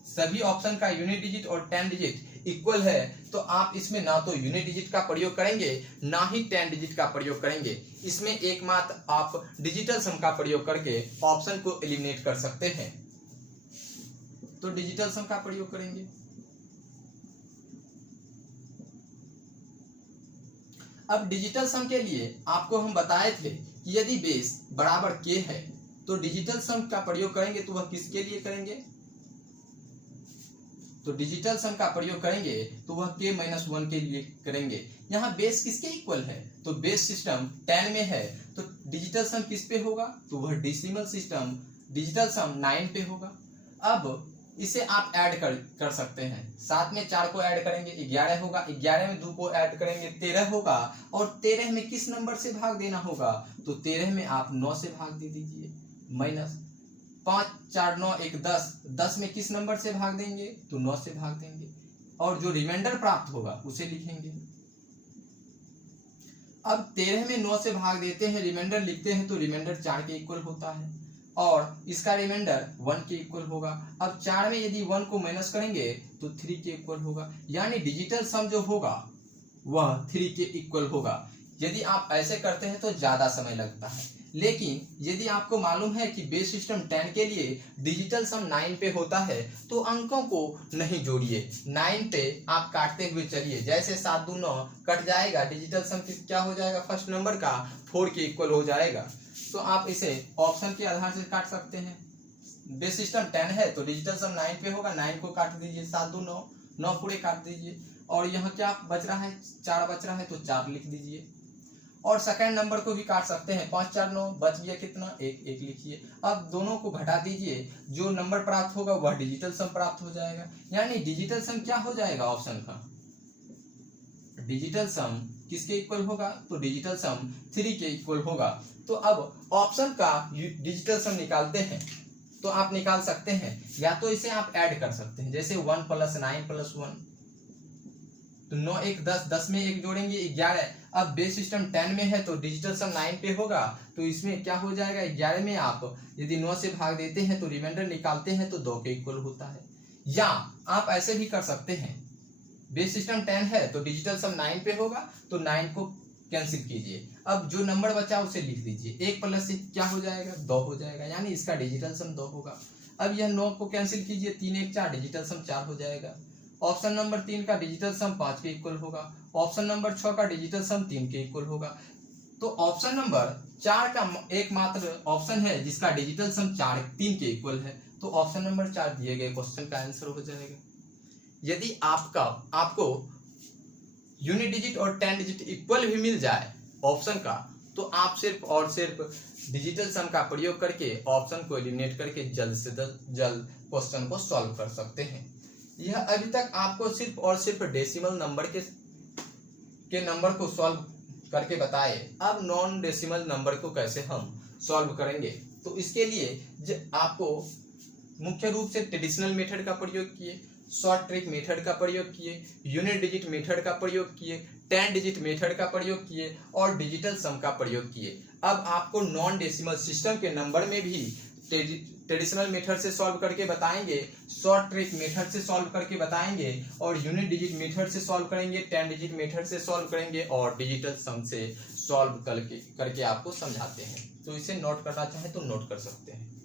सभी ऑप्शन का यूनिट डिजिट और 10 डिजिट इक्वल है, तो आप इसमें ना तो यूनिट डिजिट का प्रयोग करेंगे ना ही 10 डिजिट का प्रयोग करेंगे। इसमें एकमात्र आप डिजिटल सम का प्रयोग करके ऑप्शन को एलिमिनेट कर सकते हैं। तो डिजिटल सम का प्रयोग करेंगे। अब डिजिटल सम के लिए आपको हम बताए थे कि यदि बेस बराबर k है तो डिजिटल सम का प्रयोग करेंगे तो वह किसके लिए करेंगे, तो डिजिटल सम का प्रयोग करेंगे तो वह k-1 के लिए करेंगे। यहाँ बेस किसके इक्वल है, तो बेस सिस्टम 10 में है तो डिजिटल सम किस पे होगा, तो वह डेसिमल सिस्टम डिजिटल सम 9 पे होगा। अब इसे आप ऐड कर सकते हैं, 7 में 4 को ऐड करेंगे 11 होगा, 11 में 2 को ऐड करेंगे 13 होगा और 13 में किस नंबर से भाग देना होगा, तो 13 में आप 9 से भाग दे दीजिए। माइनस 5 4 9 1 10, 10 में किस नंबर से भाग देंगे, तो 9 से भाग देंगे और जो रिमाइंडर प्राप्त होगा उसे लिखेंगे। अब 13 में 9 से भाग देते हैं, रिमाइंडर लिखते हैं तो रिमाइंडर 4 के इक्वल होता है और इसका रिमाइंडर 1 के इक्वल होगा। अब 4 में यदि 1 को माइनस करेंगे तो 3 के इक्वल होगा, यानी डिजिटल सम जो होगा वह 3 के इक्वल होगा। यदि आप ऐसे करते हैं तो ज्यादा समय लगता है, लेकिन यदि आपको मालूम है कि बेस सिस्टम 10 के लिए डिजिटल सम 9 पे होता है तो अंकों को नहीं जोड़िए, 9 पे आप काटते हुए चलिए। जैसे 7 दूनी 9 कट जाएगा, डिजिटल सम क्या हो जाएगा, फर्स्ट नंबर का 4 के इक्वल हो जाएगा। तो आप इसे ऑप्शन के आधार से काट सकते हैं। बेस सिस्टम 10 है तो डिजिटल सम 9 पे होगा, 9 को काट दीजिए, 7 दूनी 9, 9 पूरे काट दीजिए और यहाँ क्या बच रहा है, 4 बच रहा है तो 4 लिख दीजिए। और सेकंड नंबर को भी काट सकते हैं, 5 4 9 बच गया कितना, 1 1 लिखिए। अब दोनों को घटा दीजिए, जो नंबर प्राप्त होगा वह डिजिटल सम प्राप्त हो जाएगा। यानी डिजिटल सम क्या हो जाएगा, ऑप्शन का डिजिटल सम किसके इक्वल होगा, तो डिजिटल सम 3 के इक्वल होगा। तो अब ऑप्शन का डिजिटल सम निकालते हैं तो आप निकाल सकते हैं, या तो इसे आप ऐड कर सकते हैं, जैसे 1 + 9 + 1 तो 9 1 10, 10 में 1 जोड़ेंगे 11। अब बेस सिस्टम 10 में है तो डिजिटल सम 9 पे होगा, तो इसमें क्या हो जाएगा, 11 में आप यदि 9 से भाग देते हैं तो रिमाइंडर निकालते हैं तो 2 के इक्वल होता है। या आप ऐसे भी कर सकते हैं, बेस सिस्टम 10 है तो डिजिटल सम 9 पे होगा तो 9 को कैंसिल कीजिए, अब जो नंबर बचा उसे लिख दीजिए, 1 + 1 क्या हो जाएगा, 2 हो जाएगा, यानी इसका डिजिटल सम 2 होगा। अब यह 9 को कैंसिल कीजिए, 3 1 4, डिजिटल सम 4 हो जाएगा। ऑप्शन नंबर 3 का डिजिटल सम 5 के इक्वल होगा, ऑप्शन नंबर 6 का डिजिटल सम 3 के इक्वल होगा। तो ऑप्शन नंबर 4 का एकमात्र ऑप्शन है जिसका डिजिटल सम 3 के इक्वल है, तो ऑप्शन नंबर 4 दिए गए क्वेश्चन का आंसर हो जाएगा। यदि आपको यूनिट डिजिट और 10 डिजिट इक्वल भी मिल जाए ऑप्शन का, तो आप सिर्फ और सिर्फ डिजिटल सम का प्रयोग करके ऑप्शन को एलिमिनेट करके जल्द से जल्द क्वेश्चन को सॉल्व कर सकते हैं। यह अभी तक आपको सिर्फ और सिर्फ डेसिमल नंबर के नंबर को सॉल्व करके बताए। अब नॉन डेसिमल नंबर को कैसे हम सॉल्व करेंगे, तो इसके लिए आपको मुख्य रूप से ट्रेडिशनल मेथड का प्रयोग किए, शॉर्ट ट्रिक मेथड का प्रयोग किए, यूनिट डिजिट मेथड का प्रयोग किए, 10 डिजिट मेथड का प्रयोग किए और डिजिटल सम का प्रयोग किए। अब आपको नॉन डेसिमल सिस्टम के नंबर में भी ट्रेडिशनल मेथड से सॉल्व करके बताएंगे, शॉर्ट ट्रिक मेथड से सॉल्व करके बताएंगे, और यूनिट डिजिट मेथड से सॉल्व करेंगे, 10 डिजिट मेथड से सॉल्व करेंगे, और डिजिटल सम से सॉल्व करके आपको समझाते हैं। तो इसे नोट करना चाहे तो नोट कर सकते हैं।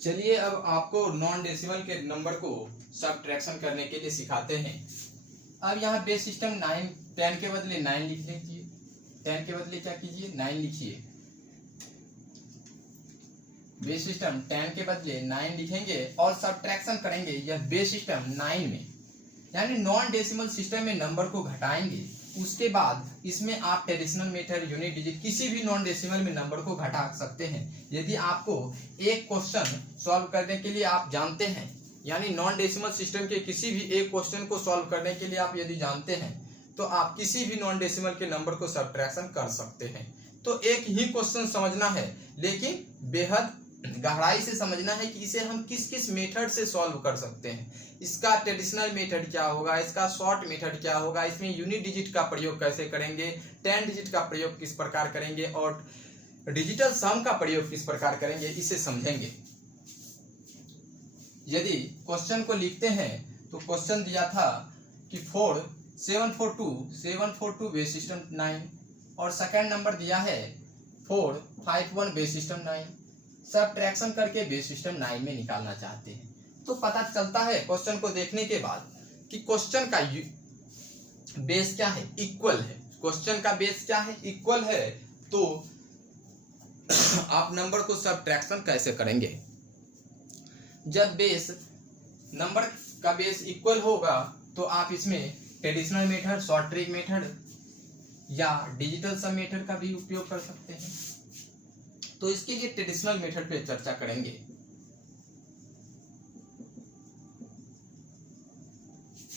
चलिए अब आपको नॉन डेसिमल के नंबर को सब्ट्रैक्शन करने के लिए सिखाते हैं। अब यहाँ बेस सिस्टम 9, 10 के बदले 9 लिख लीजिए, 10 के बदले क्या कीजिए 9 लिखिए। बेस सिस्टम 10 के बदले 9 लिखेंगे और सब्ट्रैक्शन करेंगे यह बेस सिस्टम 9 में, यानी नॉन डेसिमल सिस्टम में नंबर को घटाएंगे। उसके बाद इसमें आप ट्रेडिशनल मेथड, यूनिट डिजिट, किसी भी नॉन डेसिमल में नंबर को घटा सकते हैं। यदि आपको एक क्वेश्चन सॉल्व करने के लिए आप जानते हैं, यानी नॉन डेसिमल सिस्टम के किसी भी एक क्वेश्चन को सॉल्व करने के लिए आप यदि जानते हैं, तो आप किसी भी नॉन डेसिमल के नंबर को सब्ट्रैक्शन कर सकते हैं। तो एक ही क्वेश्चन समझना है, लेकिन बेहद गहराई से समझना है कि इसे हम किस किस मेथड से सॉल्व कर सकते हैं। इसका ट्रेडिशनल मेथड क्या होगा, इसका शॉर्ट मेथड क्या होगा, इसमें यूनिट डिजिट का प्रयोग कैसे करेंगे, 10 डिजिट का प्रयोग किस प्रकार करेंगे, और डिजिटल सम का प्रयोग किस प्रकार करेंगे, इसे समझेंगे। यदि क्वेश्चन को लिखते हैं तो क्वेश्चन दिया था कि 742 बेस सिस्टम 9, और सेकंड नंबर दिया है 451 बेस सिस्टम 9। सब्ट्रैक्शन करके बेस सिस्टम 9 में निकालना चाहते हैं। तो पता चलता है क्वेश्चन को देखने के बाद कि क्वेश्चन का बेस क्या है, इक्वल है। क्वेश्चन का बेस क्या है, इक्वल है। तो आप नंबर को सब्ट्रैक्शन कैसे करेंगे? जब बेस नंबर का बेस इक्वल होगा तो आप इसमें traditional method, short trick method या डिजिटल सम मेथड का भी उपयोग कर सकते हैं। तो इसके लिए ट्रेडिशनल मेथड पे चर्चा करेंगे।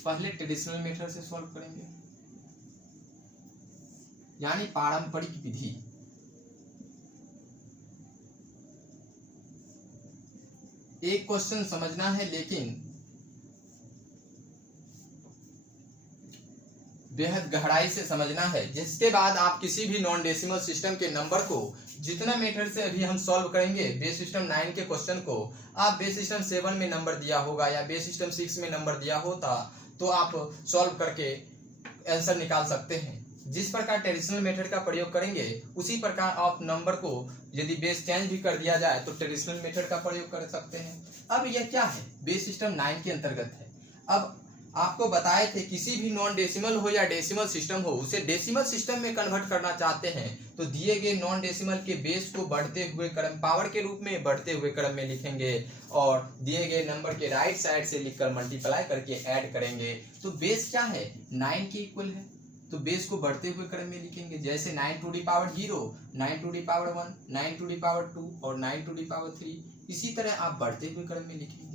पहले ट्रेडिशनल मेथड से सॉल्व करेंगे, यानी पारंपरिक विधि। एक क्वेश्चन समझना है, लेकिन बेहद गहराई से समझना है, जिसके बाद आप किसी भी नॉन डेसिमल सिस्टम के नंबर को जितना मेथड से अभी हम सॉल्व करेंगे, बेस सिस्टम 9 के क्वेश्चन को आप बेस सिस्टम 7 में नंबर दिया होगा या बेस सिस्टम 6 में नंबर दिया होता, तो आप सॉल्व करके आंसर निकाल सकते हैं। जिस प्रकार ट्रेडिशनल मेथड का प्रयोग करेंगे, उसी प्रकार आप नंबर को यदि बेस चेंज भी कर दिया जाए तो ट्रेडिशनल मेथड का प्रयोग कर सकते हैं। अब यह क्या है, बेस सिस्टम 9 के अंतर्गत है। अब आपको बताए थे किसी भी नॉन डेसिमल हो या डेसिमल सिस्टम हो, उसे डेसिमल सिस्टम में कन्वर्ट करना चाहते हैं तो दिए गए नॉन डेसिमल के बेस को बढ़ते हुए क्रम, पावर के रूप में बढ़ते हुए क्रम में लिखेंगे, और दिए गए नंबर के राइट साइड से लिखकर मल्टीप्लाई करके ऐड करेंगे। तो बेस क्या है, 9 के इक्वल है, तो बेस को बढ़ते हुए क्रम में लिखेंगे। जैसे 9 to the power 0, 9 to the power 1, 9 to the power 2 और 9 टू दी पावर 3। इसी तरह आप बढ़ते हुए क्रम में लिखेंगे,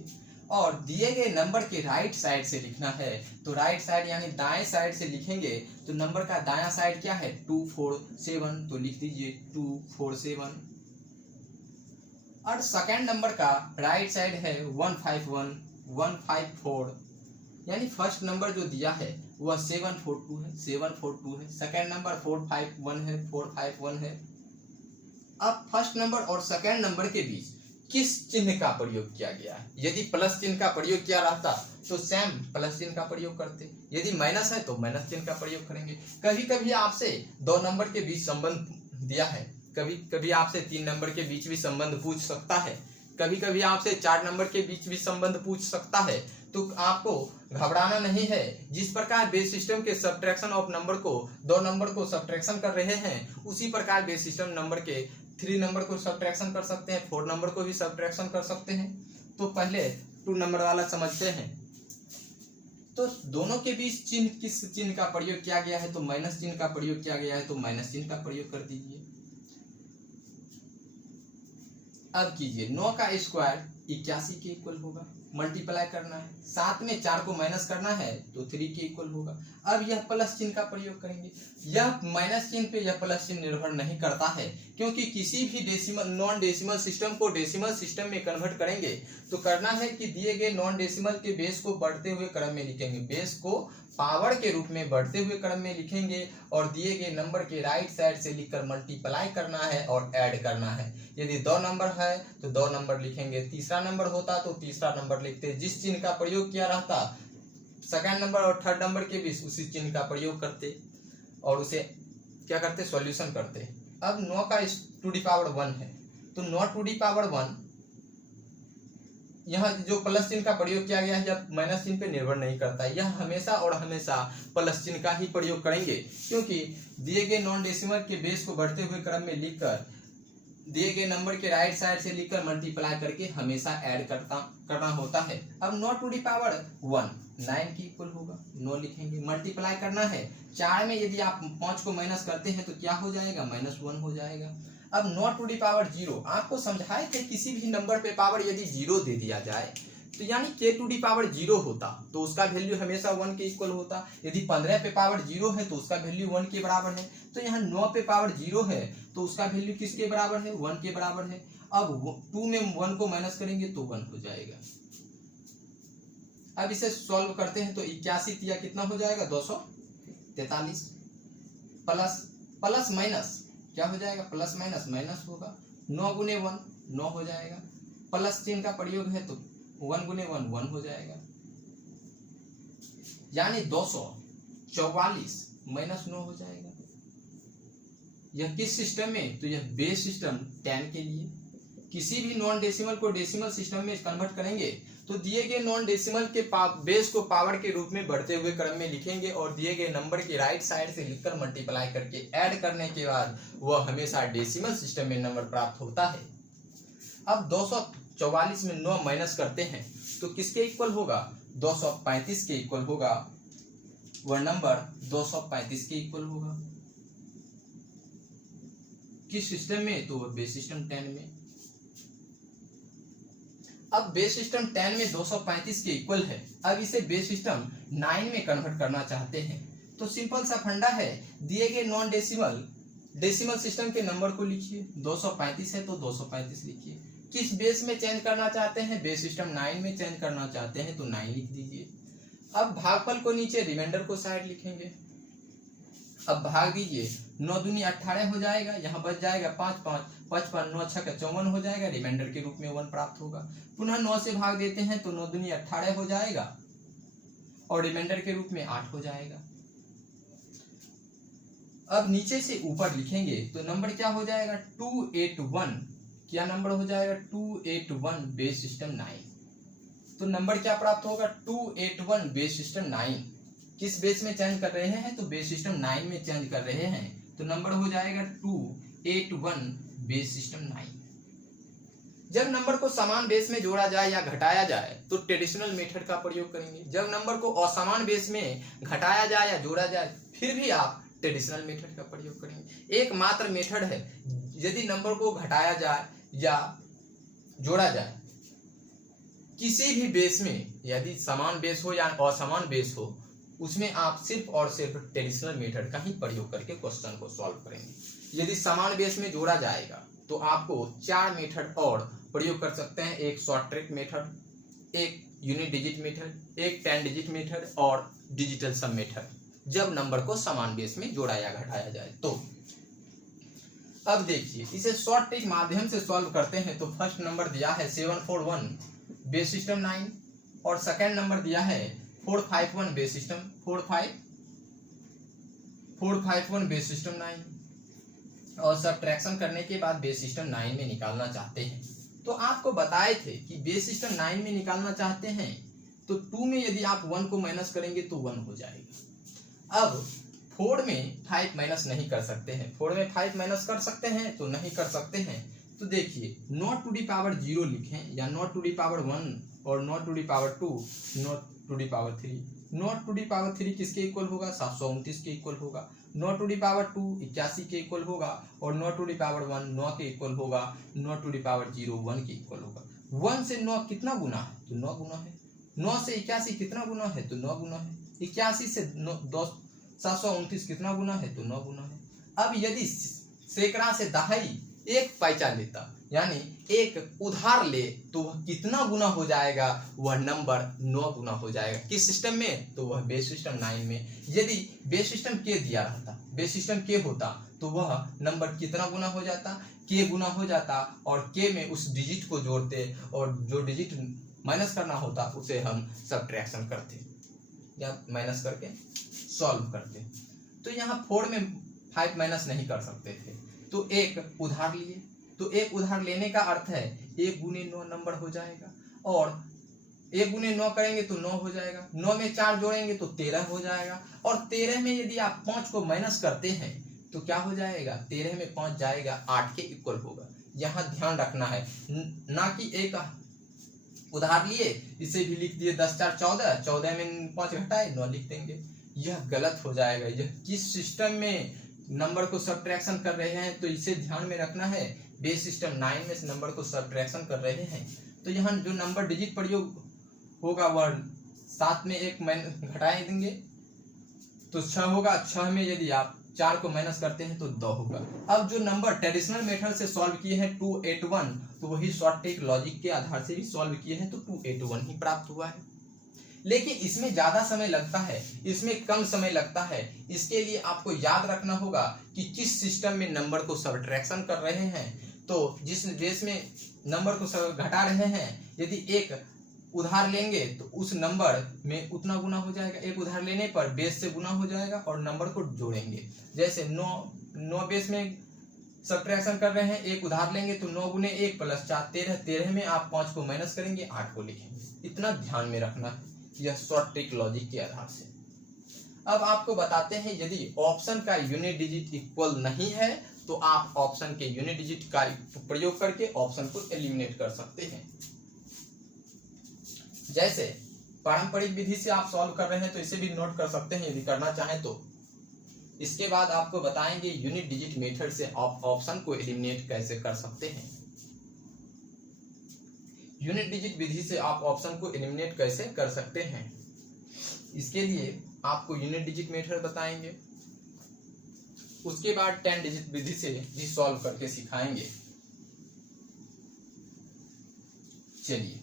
और दिए गए नंबर के राइट साइड से लिखना है। तो राइट साइड यानी दाएं साइड से लिखेंगे, तो नंबर का दायां साइड क्या है, 247, तो लिख दीजिए 247। और सेकंड नंबर का राइट साइड है 151, 154, यानी फर्स्ट नंबर जो दिया है वह 742 है, 742 है। सेकंड नंबर 451 है, 451 है। अब फर्स्ट नंबर और सेकंड नंबर के बीच किस चिन्ह का प्रयोग किया गया है? यदि प्लस चिन्ह का प्रयोग किया रहता तो सेम प्लस चिन्ह का प्रयोग करते, यदि माइनस है तो माइनस चिन्ह का प्रयोग करेंगे। कभी कभी आपसे 2 नंबर के बीच संबंध दिया है, कभी कभी आपसे 3 नंबर के बीच भी संबंध पूछ सकता है, कभी कभी आपसे 4 नंबर के बीच भी संबंध पूछ सकता है। तो आपको घबराना नहीं है। जिस प्रकार बेस सिस्टम के सब्ट्रैक्शन ऑफ नंबर को 2 नंबर को सब्ट्रैक्शन कर रहे हैं, उसी प्रकार बेस सिस्टम नंबर के 3 नंबर को सब्ट्रैक्शन कर सकते हैं, 4 नंबर को भी सब्ट्रैक्शन कर सकते हैं। तो पहले 2 नंबर वाला समझते हैं। तो दोनों के बीच चिन्ह, किस चिन्ह का प्रयोग किया गया है, तो माइनस चिन्ह का प्रयोग किया गया है, तो माइनस चिन्ह का प्रयोग कर दीजिए। अब कीजिए 9 का स्क्वायर 81 के इक्वल होगा। मल्टीप्लाई करना है, 7 में 4 को माइनस करना है तो 3 के इक्वल होगा। अब यह प्लस चिन्ह का प्रयोग करेंगे। यह माइनस चिन्ह पे यह प्लस चिन्ह निर्भर नहीं करता है, क्योंकि किसी भी डेसिमल नॉन डेसिमल सिस्टम को डेसिमल सिस्टम में कन्वर्ट करेंगे तो करना है कि दिए गए नॉन डेसिमल के बेस को बढ़ते हुए क्रम में लिखेंगे, बेस को पावर के रूप में बढ़ते हुए क्रम में लिखेंगे और दिए गए नंबर के राइट साइड से लिखकर मल्टीप्लाई करना है और ऐड करना है। यदि 2 नंबर है तो 2 नंबर लिखेंगे, तीसरा नंबर होता तो तीसरा नंबर लिखते। जिस चिन्ह का प्रयोग किया रहता सेकंड नंबर और थर्ड नंबर के बीच उसी चिन्ह का प्रयोग करते और उसे क्या करते, सॉल्यूशन करते। अब 9 का टू दी पावर 1 है तो 9 टू दी पावर 1, यहाँ जो प्लस चिन्ह का प्रयोग किया गया है यह माइनस चिन्ह पे निर्भर नहीं करता, यह हमेशा और हमेशा प्लस चिन्ह का ही प्रयोग करेंगे, क्योंकि दिए गए नॉन डेसिमल के बेस को बढ़ते हुए क्रम में लिखकर दिए गए नंबर के राइट साइड से लिखकर मल्टीप्लाई करके हमेशा ऐड करना होता है। अब 9 टू दी पावर 1 9 के इक्वल होगा, 9 लिखेंगे। मल्टीप्लाई करना है, 4 में यदि आप 5 को माइनस करते हैं तो क्या हो जाएगा, -1 हो जाएगा। अब 9 टू दी पावर 0, आपको समझाए थे किसी भी नंबर पे पावर यदि 0 दे दिया जाए तो यानी k टू दी पावर 0 होता तो उसका वैल्यू हमेशा 1 के इक्वल होता। यदि 15 पे पावर 0 है तो उसका वैल्यू 1 के बराबर है। तो यहाँ 9 पे पावर 0 है तो उसका वैल्यू किसके बराबर है, 1 के बराबर है। अब 2 में 1 को माइनस करेंगे तो 1 हो जाएगा। अब इसे सॉल्व करते हैं तो 81 तिया कितना हो जाएगा, 243 प्लस माइनस क्या हो जाएगा, प्लस माइनस माइनस होगा। 9 गुने 1 9 हो जाएगा, प्लस चिन्ह का प्रयोग है तो 1 गुने 1 1 हो जाएगा, यानी 244 माइनस 9 हो जाएगा। यह किस सिस्टम में, तो यह बेस सिस्टम 10 के लिए। किसी भी नॉन डेसिमल को डेसिमल सिस्टम में कन्वर्ट करेंगे तो दिए गए नॉन डेसिमल के बेस को पावर के रूप में बढ़ते हुए क्रम में लिखेंगे और दिए गए नंबर के राइट साइड से लिखकर मल्टीप्लाई करके ऐड करने के बाद वह हमेशा डेसिमल सिस्टम में नंबर प्राप्त होता है। अब 244 में 9 माइनस करते हैं तो किसके इक्वल होगा, 235 के इक्वल होगा। वह नंबर 235 के इक्वल होगा। किस सिस्टम में, तो वह बेस सिस्टम 10 में। अब बेस सिस्टम 10 में 235 के इक्वल है। अब इसे बेस सिस्टम 9 में कन्वर्ट करना चाहते हैं तो सिंपल सा फंडा है, दिए गए नॉन डेसिमल सिस्टम के नंबर को लिखिए। 235 है तो 235 लिखिए। किस बेस में चेंज करना चाहते हैं, बेस सिस्टम 9 में चेंज करना चाहते हैं तो 9 लिख दीजिए। अब भागफल को नीचे, रिमाइंडर को साइड लिखेंगे। अब भाग दीजिए, 9 दूनी 18 हो जाएगा, यहाँ बच जाएगा 5 5 55 9 6 54 हो जाएगा, रिमाइंडर के रूप में 1 प्राप्त होगा। पुनः 9 से भाग देते हैं तो 9 दूनी 18 हो जाएगा और रिमाइंडर के रूप में 8 हो जाएगा। अब नीचे से ऊपर लिखेंगे तो नंबर क्या हो जाएगा, 281। क्या नंबर हो जाएगा, 281 बेस सिस्टम 9। तो नंबर क्या प्राप्त होगा, 281 बेस सिस्टम 9। किस बेस में चेंज कर रहे हैं, तो बेस सिस्टम 9 में चेंज कर रहे हैं तो नंबर हो जाएगा 281 बेस सिस्टम 9। जब नंबर को समान बेस में जोड़ा जाए या घटाया जाए तो ट्रेडिशनल मेथड का प्रयोग करेंगे। जब नंबर को असमान बेस में घटाया जाए या जोड़ा जाए फिर भी आप ट्रेडिशनल मेथड का प्रयोग करेंगे। एकमात्र मेथड है, यदि नंबर को घटाया जाए या जोड़ा जाए किसी भी बेस में, यदि समान बेस हो या असमान बेस हो, उसमें आप सिर्फ और सिर्फ ट्रेडिशनल मेथड का ही प्रयोग करके क्वेश्चन को सॉल्व करेंगे। यदि समान बेस में जोड़ा जाएगा तो आपको 4 मेथड और प्रयोग कर सकते हैं। एक शॉर्ट ट्रिक मेथड, एक यूनिट डिजिट मेथड, एक 10 डिजिट मेथड और डिजिटल सम मेथड, जब नंबर को समान बेस में जोड़ा या घटाया जाए तो। अब देखिए, इसे शॉर्ट ट्रिक माध्यम से सॉल्व करते हैं तो फर्स्ट नंबर दिया है 741 बेस सिस्टम 9 और सेकंड नंबर दिया है 451 बेस सिस्टम 451 बेस सिस्टम 9 और सब्ट्रैक्शन करने के बाद बेस सिस्टम 9 में निकालना चाहते हैं। तो आपको बताए थे कि बेस सिस्टम 9 में निकालना चाहते हैं तो 2 में यदि आप 1 को माइनस करेंगे तो 1 हो जाएगा। अब 4 में 5 माइनस नहीं कर सकते हैं, 4 में 5 माइनस कर सकते हैं तो नहीं कर सकते हैं। तो देखिए, नॉट टू दी पावर 0 लिखें या नॉट टू दी पावर 1 और nought to the power 2, nought to the power 3। Nought to the power 3 किसके इक्वल होगा, 729 के इक्वल होगा। नॉट टू दी पावर 2 81 के इक्वल होगा और नॉट टू दी पावर 1 9 के इक्वल होगा। नॉट टू दी पावर 0 1 के इक्वल होगा। 1 से 9 कितना गुना है, तो 9 गुना है। 9 से 81 कितना गुना है, तो 9 गुना है। 81 से 729 कितना गुना है, तो 9 गुना है। अब यदि सैकड़ा से दहाई एक पैसा लेता, यानी एक उधार ले, तो वह कितना गुना हो जाएगा, वह नंबर 9 गुना हो जाएगा। किस सिस्टम में, तो वह बेस सिस्टम 9 में। यदि बेस सिस्टम के दिया रहता, बेस सिस्टम के होता, तो वह नंबर कितना गुना हो जाता, के गुना हो जाता, और के में उस डिजिट को जोड़ते और जो डिजिट माइनस करना होता उसे हम सब्ट्रैक्शन करते या माइनस करके सॉल्व करते। तो यहाँ 4 में 5 माइनस नहीं कर सकते थे, तो एक उधार लिए, तो एक उधार लेने का अर्थ है 1 गुने 9 नंबर हो जाएगा, और 1 गुने 9 करेंगे तो 9 हो जाएगा। 9 में 4 जोड़ेंगे तो 13 हो जाएगा, और 13 में यदि आप 5 को माइनस करते हैं तो क्या हो जाएगा, 13 में 5 जाएगा 8 के इक्वल होगा। यहाँ ध्यान रखना है, ना कि एक उधार लिए इसे भी लिख दिए 10 4 14, 14 में 5 घटाए 9 लिख देंगे, यह गलत हो जाएगा। यह किस सिस्टम में नंबर को सब्ट्रैक्शन कर रहे हैं, तो इसे ध्यान में रखना है। बेस सिस्टम 9 में से नंबर को सब्ट्रैक्शन कर रहे हैं, तो यहाँ जो नंबर डिजिट प्रयोग होगा वह 7 में 1 घटाए देंगे तो 6 होगा। 6 में यदि आप 4 को माइनस करते हैं तो 2 होगा। अब जो नंबर ट्रेडिशनल मेथड से सॉल्व किए हैं 281, तो वही शॉर्ट ट्रिक लॉजिक के आधार से भी सॉल्व किए हैं, तो 281 ही प्राप्त हुआ है। लेकिन इसमें ज्यादा समय लगता है, इसमें कम समय लगता है। इसके लिए आपको याद रखना होगा कि किस सिस्टम में नंबर को सब्ट्रैक्शन कर रहे हैं। तो जिस बेस में नंबर को घटा रहे हैं, यदि एक उधार लेंगे तो उस नंबर में उतना गुना हो जाएगा। एक उधार लेने पर बेस से गुना हो जाएगा और नंबर को जोड़ेंगे। जैसे 9 बेस में सब्ट्रैक्शन कर रहे हैं, एक उधार लेंगे तो 9 गुने 1 प्लस 4 13, 13 में आप 5 को माइनस करेंगे 8 को लिखेंगे। इतना ध्यान में रखना है, यह शॉर्ट ट्रिक लॉजिक के आधार से। अब आपको बताते हैं, यदि ऑप्शन का यूनिट डिजिट इक्वल नहीं है तो आप ऑप्शन के यूनिट डिजिट का प्रयोग करके ऑप्शन को एलिमिनेट कर सकते हैं। जैसे पारंपरिक विधि से आप सॉल्व कर रहे हैं तो इसे भी नोट कर सकते हैं यदि करना चाहें तो। इसके बाद आपको बताएंगे यूनिट डिजिट मेथड से आप ऑप्शन को एलिमिनेट कैसे कर सकते हैं। यूनिट डिजिट विधि से आप ऑप्शन को एलिमिनेट कैसे कर सकते हैं, इसके लिए आपको यूनिट डिजिट मेथड बताएंगे। उसके बाद 10 डिजिट विधि से भी सॉल्व करके सिखाएंगे। चलिए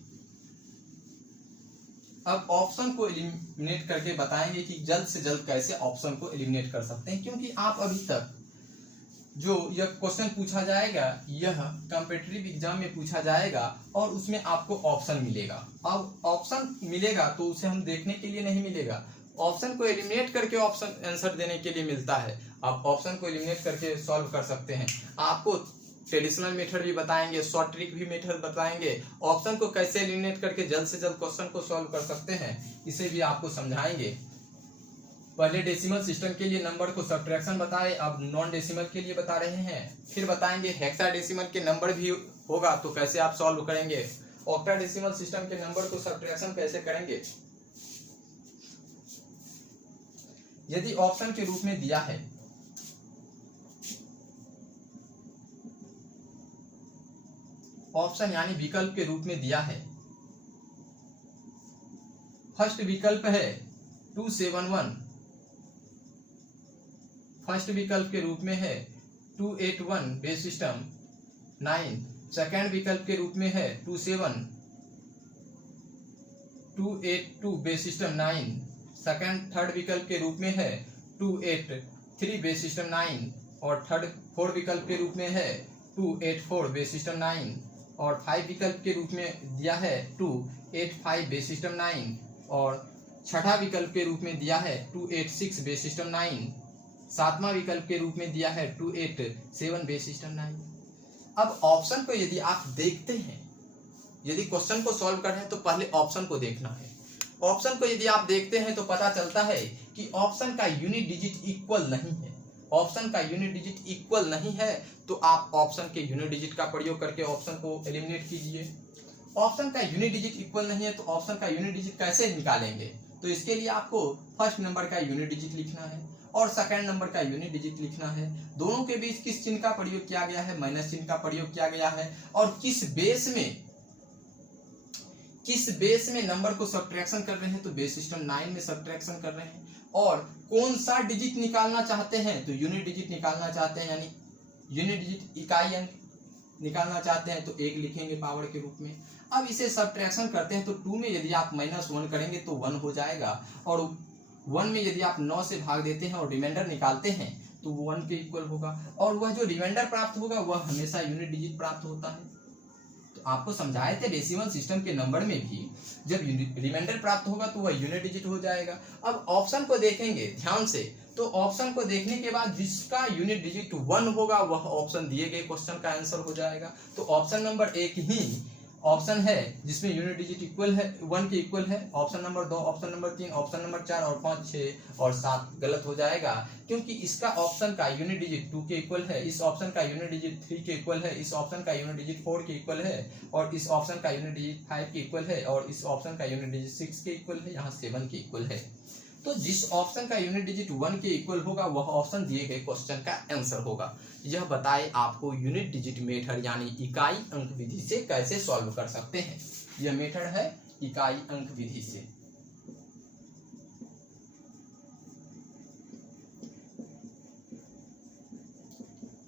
अब ऑप्शन को एलिमिनेट करके बताएंगे कि जल्द से जल्द कैसे ऑप्शन को एलिमिनेट कर सकते हैं, क्योंकि आप अभी तक जो यह क्वेश्चन पूछा जाएगा यह कॉम्पिटिटिव एग्जाम में पूछा जाएगा और उसमें आपको ऑप्शन मिलेगा। अब ऑप्शन मिलेगा तो उसे हम देखने के लिए नहीं मिलेगा, ऑप्शन को एलिमिनेट करके ऑप्शन आंसर देने के लिए मिलता है। आप ऑप्शन को एलिमिनेट करके सॉल्व कर सकते हैं। आपको ट्रेडिशनल मेथड भी बताएंगे, शॉर्ट ट्रिक भी मेथड बताएंगे, ऑप्शन को कैसे एलिमिनेट करके जल्द से जल्द क्वेश्चन को सॉल्व कर सकते हैं इसे भी आपको समझाएंगे। पहले डेसिमल सिस्टम के लिए नंबर को सब्ट्रैक्शन बताए, अब नॉन डेसिमल के लिए बता रहे हैं। फिर बताएंगे हेक्साडेसिमल के नंबर भी होगा तो कैसे आप सॉल्व करेंगे, ऑक्टाडेसिमल सिस्टम के नंबर को सब्ट्रैक्शन कैसे करेंगे। यदि ऑप्शन के रूप में दिया है ऑप्शन यानी विकल्प के रूप में दिया है, फर्स्ट विकल्प है 271, फर्स्ट विकल्प के रूप में है 281 बेस सिस्टम 9, सेकेंड विकल्प के रूप में है 27 282 बेस सिस्टम 9, थर्ड विकल्प के रूप में है 283 बेस सिस्टम 9, और फोर्थ विकल्प के रूप में है 284 बेस सिस्टम 9, और 5 विकल्प के रूप में दिया है 285 बेस सिस्टम 9, और छठा विकल्प के रूप में दिया है 286 बेस सिस्टम 9, सातवां विकल्प के रूप में दिया है 287 बेस सिस्टम 9। अब ऑप्शन को यदि आप देखते हैं, यदि क्वेश्चन को सॉल्व कर रहे हैं तो पहले ऑप्शन को देखना है। ऑप्शन को यदि आप देखते हैं तो पता चलता है कि ऑप्शन का यूनिट डिजिट इक्वल नहीं है। ऑप्शन का यूनिट डिजिट इक्वल नहीं है तो आप ऑप्शन के यूनिट डिजिट का प्रयोग करके ऑप्शन को एलिमिनेट कीजिए। ऑप्शन का यूनिट डिजिट इक्वल नहीं है तो ऑप्शन का यूनिट डिजिट कैसे निकालेंगे, तो इसके लिए आपको फर्स्ट नंबर का यूनिट डिजिट लिखना है और सेकंड नंबर का यूनिट डिजिट लिखना है। दोनों के बीच किस चिन्ह का प्रयोग किया गया है, माइनस चिन्ह का प्रयोग किया गया है, और किस बेस में किस बेस में नंबर को सब्ट्रैक्शन कर रहे हैं, तो बेस सिस्टम 9 में सब्ट्रैक्शन कर रहे हैं। और कौन सा डिजिट निकालना चाहते हैं, तो यूनिट डिजिट निकालना चाहते हैं, यानी यूनिट डिजिट इकाई अंक निकालना चाहते हैं, तो 1 लिखेंगे पावर के रूप में। अब इसे सब्ट्रैक्शन करते हैं तो 2 में यदि आप -1 करेंगे तो 1 हो जाएगा, और 1 में यदि आप 9 से भाग देते हैं और रिमाइंडर निकालते हैं तो वो 1 के इक्वल होगा, और वह जो रिमाइंडर प्राप्त होगा वह हमेशा यूनिट डिजिट प्राप्त होता है। तो आपको समझाए थे डेसिमल सिस्टम के नंबर में भी जब रिमाइंडर प्राप्त होगा तो वह यूनिट डिजिट हो जाएगा। अब ऑप्शन को देखेंगे ध्यान से, तो ऑप्शन को देखने के बाद जिसका यूनिट डिजिट 1 होगा वह ऑप्शन दिए गए क्वेश्चन का आंसर हो जाएगा। तो ऑप्शन नंबर 1 ही ऑप्शन है जिसमें यूनिट डिजिट इक्वल है 1 के इक्वल है। Option number 2, option number 3, option number 4 और 5, 6 और 7 गलत हो जाएगा, क्योंकि इसका ऑप्शन का यूनिट डिजिट 2 के इक्वल है, इस ऑप्शन का यूनिट डिजिट 3 के इक्वल है, इस ऑप्शन का यूनिट डिजिट 4 के इक्वल है, और इस ऑप्शन का यूनिट डिजिट 5 के इक्वल है, और इस ऑप्शन का यूनिट डिजिट 6 के इक्वल है, यहाँ 7 के इक्वल है। तो जिस ऑप्शन का यूनिट डिजिट 1 के इक्वल होगा वह ऑप्शन दिए गए क्वेश्चन का आंसर होगा। यह बताए आपको यूनिट डिजिट मेथड यानी इकाई अंक विधि से कैसे सॉल्व कर सकते हैं। यह मेथड है इकाई अंक विधि से।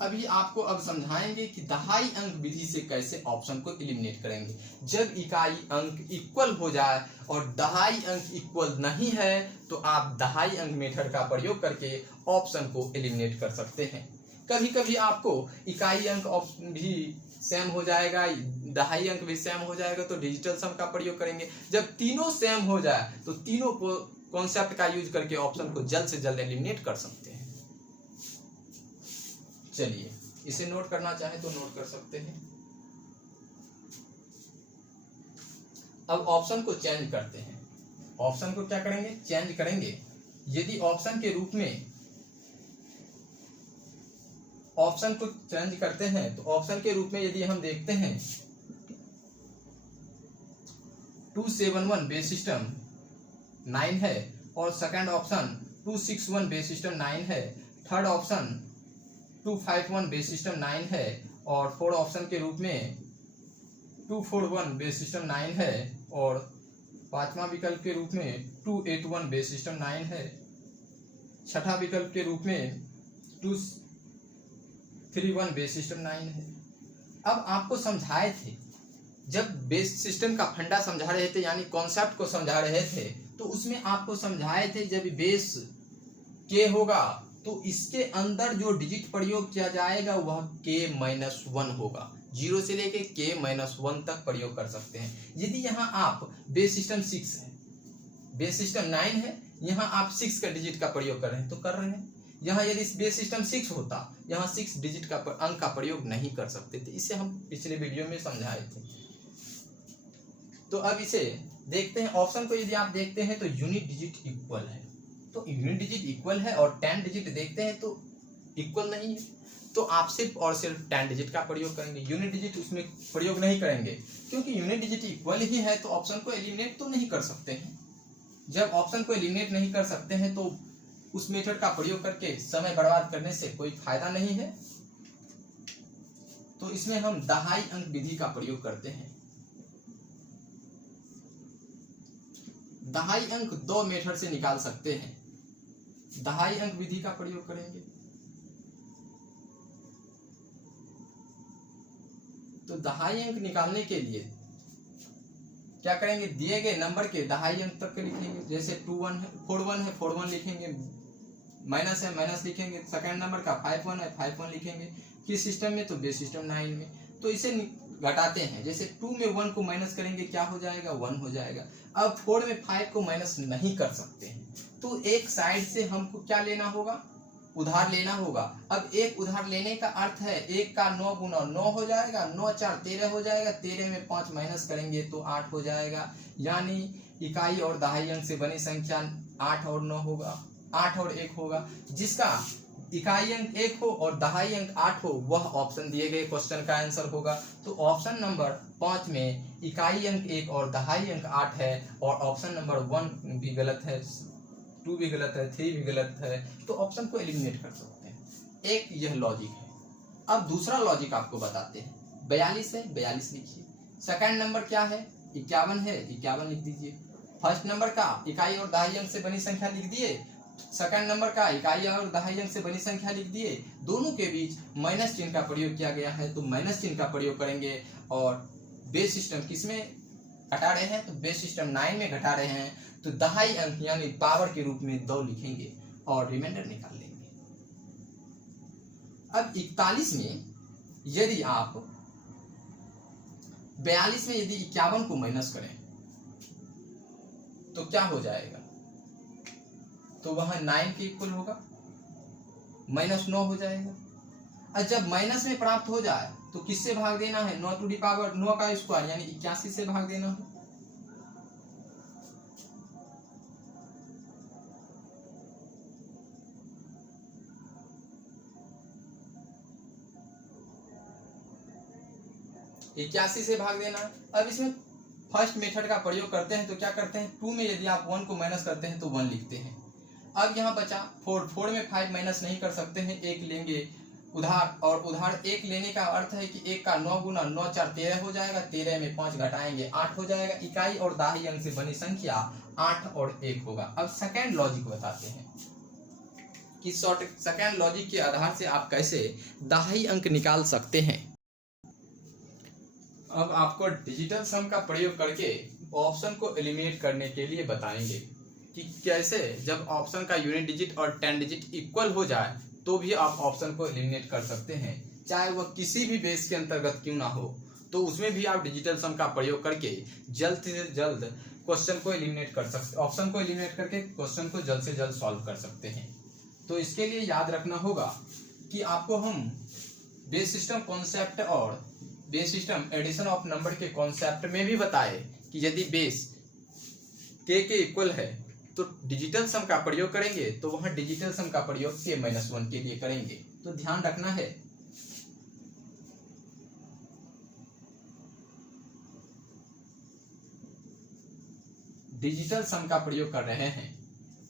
अभी आपको अब समझाएंगे कि दहाई अंक विधि से कैसे ऑप्शन को एलिमिनेट करेंगे। जब इकाई अंक इक्वल हो जाए और दहाई अंक इक्वल नहीं है तो आप दहाई अंक मेथड का प्रयोग करके ऑप्शन को एलिमिनेट कर सकते हैं। कभी कभी आपको इकाई अंक भी सेम हो जाएगा, दहाई अंक भी सेम हो जाएगा तो डिजिटल सम का प्रयोग करेंगे। जब तीनों सेम हो जाए तो तीनों को कॉन्सेप्ट का यूज करके ऑप्शन को जल्द से जल्द एलिमिनेट कर सकते हैं। चलिए इसे नोट करना चाहे तो नोट कर सकते हैं। अब ऑप्शन को चेंज करते हैं। ऑप्शन को क्या करेंगे, चेंज करेंगे। यदि ऑप्शन के रूप में ऑप्शन को चेंज करते हैं तो ऑप्शन के रूप में यदि हम देखते हैं 271 बेस सिस्टम 9 है, और सेकंड ऑप्शन 261 बेस सिस्टम 9 है, थर्ड ऑप्शन 251 बेस सिस्टम 9 है, और फोर्थ ऑप्शन के रूप में 241 बेस सिस्टम 9 है, और पांचवा विकल्प के रूप में 281 बेस सिस्टम 9 है, छठा विकल्प के रूप में 231 बेस सिस्टम 9 है। अब आपको समझाए थे, जब बेस सिस्टम का फंडा समझा रहे थे यानी कॉन्सेप्ट को समझा रहे थे, तो उसमें आपको समझाए थे जब बेस के होगा तो इसके अंदर जो डिजिट प्रयोग किया जाएगा वह k-1 होगा। 0 से लेके k-1 तक प्रयोग कर सकते हैं। यदि यहाँ आप बेस सिस्टम 6 है, बेस सिस्टम 9 है, यहाँ आप 6 का डिजिट का प्रयोग कर रहे हैं तो कर रहे हैं। यहाँ यदि बेस सिस्टम 6 होता, यहाँ 6 डिजिट का अंक का प्रयोग नहीं कर सकते थे। इसे हम पिछले वीडियो में समझाए थे। तो अब इसे देखते हैं। ऑप्शन को यदि आप देखते हैं तो यूनिट डिजिट इक्वल है, तो यूनिट डिजिट इक्वल है, और 10 डिजिट देखते हैं तो इक्वल नहीं है, तो आप सिर्फ और सिर्फ 10 डिजिट का प्रयोग करेंगे। यूनिट डिजिट उसमें प्रयोग नहीं करेंगे, क्योंकि यूनिट डिजिट इक्वल ही है तो ऑप्शन को एलिमिनेट तो नहीं कर सकते हैं। जब ऑप्शन को एलिमिनेट नहीं कर सकते हैं तो उस मेथड का प्रयोग करके समय बर्बाद करने से कोई फायदा नहीं है। तो इसमें हम दहाई अंक विधि का प्रयोग करते हैं। दहाई अंक 2 मेथड से निकाल सकते हैं। दहाई अंक विधि का प्रयोग करेंगे तो दहाई अंक निकालने के लिए क्या करेंगे, दिए गए नंबर के दहाई अंक तक के लिखेंगे। जैसे 21 है, 41 है, 41 लिखेंगे, माइनस है, माइनस लिखेंगे, सेकंड नंबर का 51 है, 51 लिखेंगे। किस सिस्टम में, तो बेस सिस्टम 9 में। तो इसे घटाते हैं। जैसे 2 में 1 को माइनस करेंगे, क्या हो जाएगा, 1 हो जाएगा। अब 4 में 5 को माइनस नहीं कर सकते हैं, तो एक साइड से हमको क्या लेना होगा, उधार लेना होगा। अब एक उधार लेने का अर्थ है 1 का 9 गुना 9 हो जाएगा, 9 4 13 हो जाएगा, 13 में 5 माइनस करेंगे तो 8 हो जाएगा। यानी इकाई और दहाई अंक से बनी संख्या 8 और 9 होगा, 8 और 1 होगा। जिसका इकाई अंक 1 हो और दहाई अंक 8 हो वह ऑप्शन दिए गए क्वेश्चन का आंसर होगा। तो ऑप्शन नंबर 5 में इकाई अंक 1 और दहाई अंक 8 है, और ऑप्शन नंबर 1 भी गलत है, 2 भी गलत है, 3 भी गलत है, तो ऑप्शन को एलिमिनेट कर सकते हैं। एक यह लॉजिक है। अब दूसरा लॉजिक आपको बताते हैं। 42 है, 42 लिखिए। सेकंड नंबर क्या है, 51 है, 51 लिख दीजिए। फर्स्ट नंबर का इकाई और दहाई अंक से बनी संख्या लिख दिए, सेकंड नंबर का इकाई और दहाई अंक से बनी संख्या लिख दिए, दोनों के बीच माइनस चिन्ह का प्रयोग किया गया है तो माइनस चिन्ह का प्रयोग करेंगे। और बेस सिस्टम किसमें घटा रहे हैं, तो बेस सिस्टम 9 में घटा रहे हैं, तो दहाई अंक यानी पावर के रूप में 2 लिखेंगे और रिमाइंडर निकाल लेंगे। अब 41 में यदि आप 42 में यदि 51 को माइनस करें तो क्या हो जाएगा, तो वहां 9 के इक्वल होगा, -9 हो जाएगा। और जब माइनस में प्राप्त हो जाए तो किससे भाग देना है, 9 टू दी पावर 9 का स्क्वायर यानी 81 से भाग देना है। इक्यासी से भाग देना। अब इसमें फर्स्ट मेथड का प्रयोग करते हैं तो क्या करते हैं, 2 में यदि आप 1 को माइनस करते हैं तो 1 लिखते हैं। अब यहाँ बचा 4 में 5 माइनस नहीं कर सकते हैं, 1 लेंगे उधार, और उधार 1 लेने का अर्थ है कि 1 का 9 गुना 9 4 13 हो जाएगा, 13 में 5 घटाएंगे 8 हो जाएगा। इकाई और दहाई अंक से बनी संख्या 8 और 1 होगा। अब सेकेंड लॉजिक बताते हैं कि सेकेंड लॉजिक के आधार से आप कैसे दहाई अंक निकाल सकते हैं। अब आपको डिजिटल सम का प्रयोग करके ऑप्शन को एलिमिनेट करने के लिए बताएंगे कि कैसे जब ऑप्शन का यूनिट डिजिट और 10 डिजिट इक्वल हो जाए तो भी आप ऑप्शन को एलिमिनेट कर सकते हैं, चाहे वह किसी भी बेस के अंतर्गत क्यों ना हो, तो उसमें भी आप डिजिटल सम का प्रयोग करके जल्द से जल्द क्वेश्चन को एलिमिनेट कर सकते, ऑप्शन को एलिमिनेट करके क्वेश्चन को जल्द से जल्द सॉल्व कर सकते हैं। तो इसके लिए याद रखना होगा कि आपको हम बेस सिस्टम कॉन्सेप्ट और base system addition of number के कॉन्सेप्ट में भी बताए कि यदि बेस के इक्वल है तो डिजिटल सम का प्रयोग करेंगे, तो वहां डिजिटल सम का प्रयोग k-1 के लिए करेंगे। तो ध्यान रखना है। डिजिटल सम का प्रयोग कर रहे हैं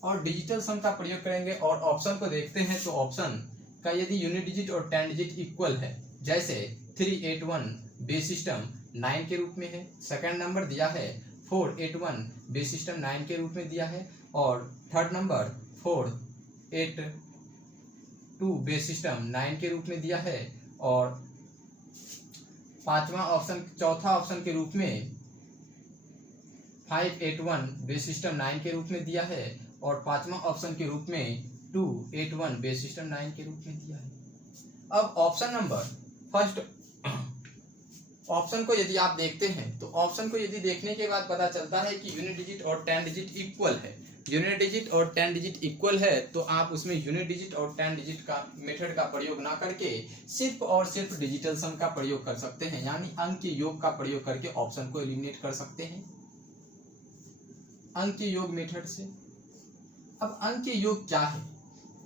और डिजिटल सम का प्रयोग करेंगे और ऑप्शन को देखते हैं तो ऑप्शन का यदि यूनिट डिजिट और 10 डिजिट इक्वल है, जैसे 381 बेस सिस्टम 9 के रूप में है, सेकंड नंबर दिया है 481 बेस सिस्टम 9 के रूप में दिया है, और थर्ड नंबर 482 बेस सिस्टम 9 के रूप में दिया है, और चौथा ऑप्शन के रूप में 581 बेस सिस्टम 9 के रूप में दिया है, और पांचवा ऑप्शन के रूप में 281 बेस सिस्टम 9 के रूप में दिया है। अब ऑप्शन नंबर फर्स्ट ऑप्शन को यदि आप देखते हैं तो ऑप्शन को यदि देखने के बाद पता चलता है कि यूनिट डिजिट और 10 डिजिट इक्वल है, यूनिट डिजिट और 10 डिजिट इक्वल है, तो आप उसमें यूनिट डिजिट और 10 डिजिट का मेथड का प्रयोग ना करके सिर्फ और सिर्फ डिजिटल सम का प्रयोग कर सकते हैं, यानी अंक के योग का प्रयोग करके ऑप्शन को एलिमिनेट कर सकते हैं अंक के योग मेथड से। अब अंक के योग क्या है,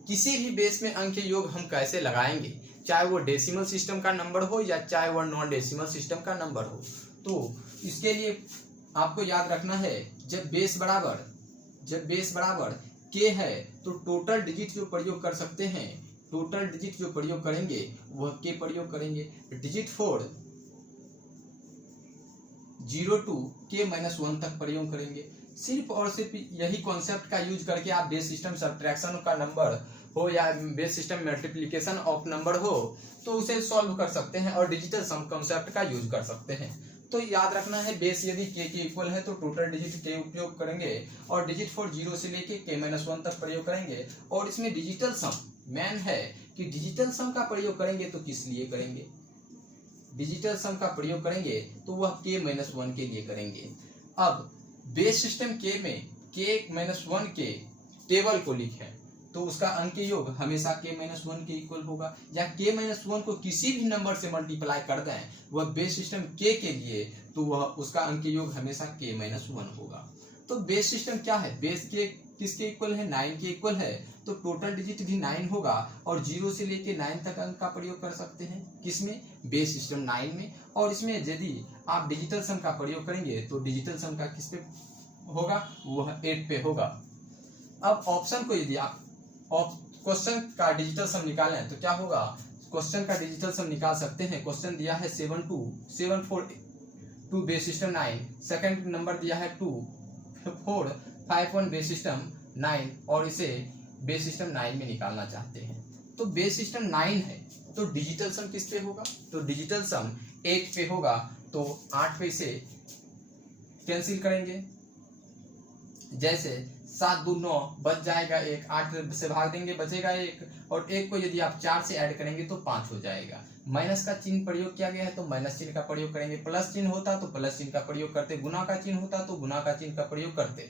किसी भी बेस में अंक के योग हम कैसे लगाएंगे, चाहे वो डेसिमल सिस्टम का नंबर हो या चाहे वो नॉन डेसिमल सिस्टम का नंबर हो। तो इसके लिए आपको याद रखना है, जब बेस बराबर के है तो टोटल डिजिट जो प्रयोग कर सकते हैं, टोटल डिजिट जो प्रयोग करेंगे वह के प्रयोग करेंगे। डिजिट 4 0 to k-1 तक प्रयोग करेंगे। सिर्फ और सिर्फ यही कॉन्सेप्ट का यूज करके आप बेस सिस्टम सब्ट्रैक्शन का नंबर हो या base system multiplication of number हो तो उसे सॉल्व कर सकते हैं और डिजिटल सम कॉन्सेप्ट का यूज कर सकते हैं। तो याद रखना है, बेस यदि के इक्वल है तो टोटल डिजिट के उपयोग करेंगे और डिजिट 4 0 से लेके k-1 तक प्रयोग करेंगे। और इसमें डिजिटल सम मेन है कि डिजिटल सम का प्रयोग करेंगे तो किस लिए करेंगे, डिजिटल सम का प्रयोग करेंगे तो वह k-1 के लिए करेंगे। अब बेस सिस्टम के में k-1 के टेबल को लिखें तो उसका अंक योग हमेशा k-1 के इक्वल होगा, या k-1 को किसी भी नंबर से मल्टीप्लाई कर दें वह बेस सिस्टम k के लिए तो वह उसका अंक योग हमेशा k-1 होगा। तो बेस सिस्टम क्या है, बेस के किसके इक्वल है, 9 के इक्वल है, तो टोटल डिजिट भी 9 होगा और 0 से लेके 9 तक अंक का प्रयोग कर सकते हैं किसमें, बेस सिस्टम 9 में। और इसमें यदि आप डिजिटल सम का प्रयोग करेंगे तो डिजिटल सम का किस पे होगा, वह 8 पे होगा। अब ऑप्शन को यदि आप क्वेश्चन का डिजिटल सम निकालें तो क्या होगा, क्वेश्चन का डिजिटल सम निकाल सकते हैं। क्वेश्चन दिया है 74748 2 बेस सिस्टम 9, सेकंड नंबर दिया है 2, 4, 5 1 बेस सिस्टम 9 और इसे बेस सिस्टम 9 में निकालना चाहते हैं। तो बेस सिस्टम 9 है तो डिजिटल सम किस पे होगा? तो डिजिटल सम 8 पे होगा, तो 8 पे इसे कैंसिल करेंगे। जैसे 7 2 9 बच जाएगा, 1 8 से भाग देंगे बचेगा 1, और 1 को यदि आप 4 से ऐड करेंगे तो 5 हो जाएगा। माइनस का चिन्ह प्रयोग किया गया है तो माइनस चिन्ह का प्रयोग करेंगे, प्लस चिन्ह होता तो प्लस चिन्ह का प्रयोग करते, गुना का चिन्ह होता तो गुना का चिन्ह का प्रयोग करते।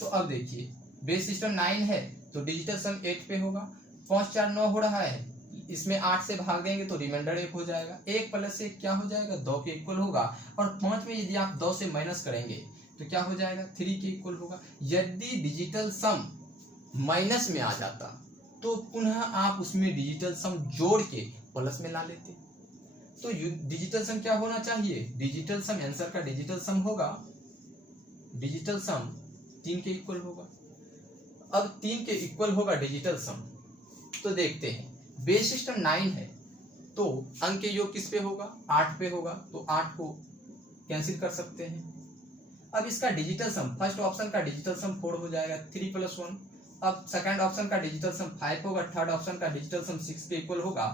तो अब देखिए बेस सिस्टम 9 है तो डिजिटल सम 8 पे होगा। 5 4 9 हो रहा है, इसमें 8 से भाग देंगे तो रिमाइंडर 1 हो जाएगा। 1 प्लस 1 क्या हो जाएगा? 2 के इक्वल होगा, और 5 में यदि आप 2 से माइनस करेंगे तो क्या हो जाएगा? 3 के इक्वल होगा। यदि डिजिटल सम माइनस में आ जाता तो पुनः आप उसमें डिजिटल सम जोड़ के प्लस में ला लेते। तो डिजिटल सम क्या होना चाहिए? डिजिटल सम, आंसर का डिजिटल सम होगा, डिजिटल सम 3 के इक्वल होगा। अब 3 के इक्वल होगा डिजिटल सम, तो देखते हैं बेस सिस्टम 9 है तो अंक के योग किस पे होगा? 8 पे होगा, तो 8 को कैंसिल कर सकते हैं। अब इसका डिजिटल सम, फर्स्ट ऑप्शन का डिजिटल सम 4 हो जाएगा, 3 + 1। अब सेकंड ऑप्शन का डिजिटल सम 5 होगा, थर्ड ऑप्शन का डिजिटल सम 6 के इक्वल होगा,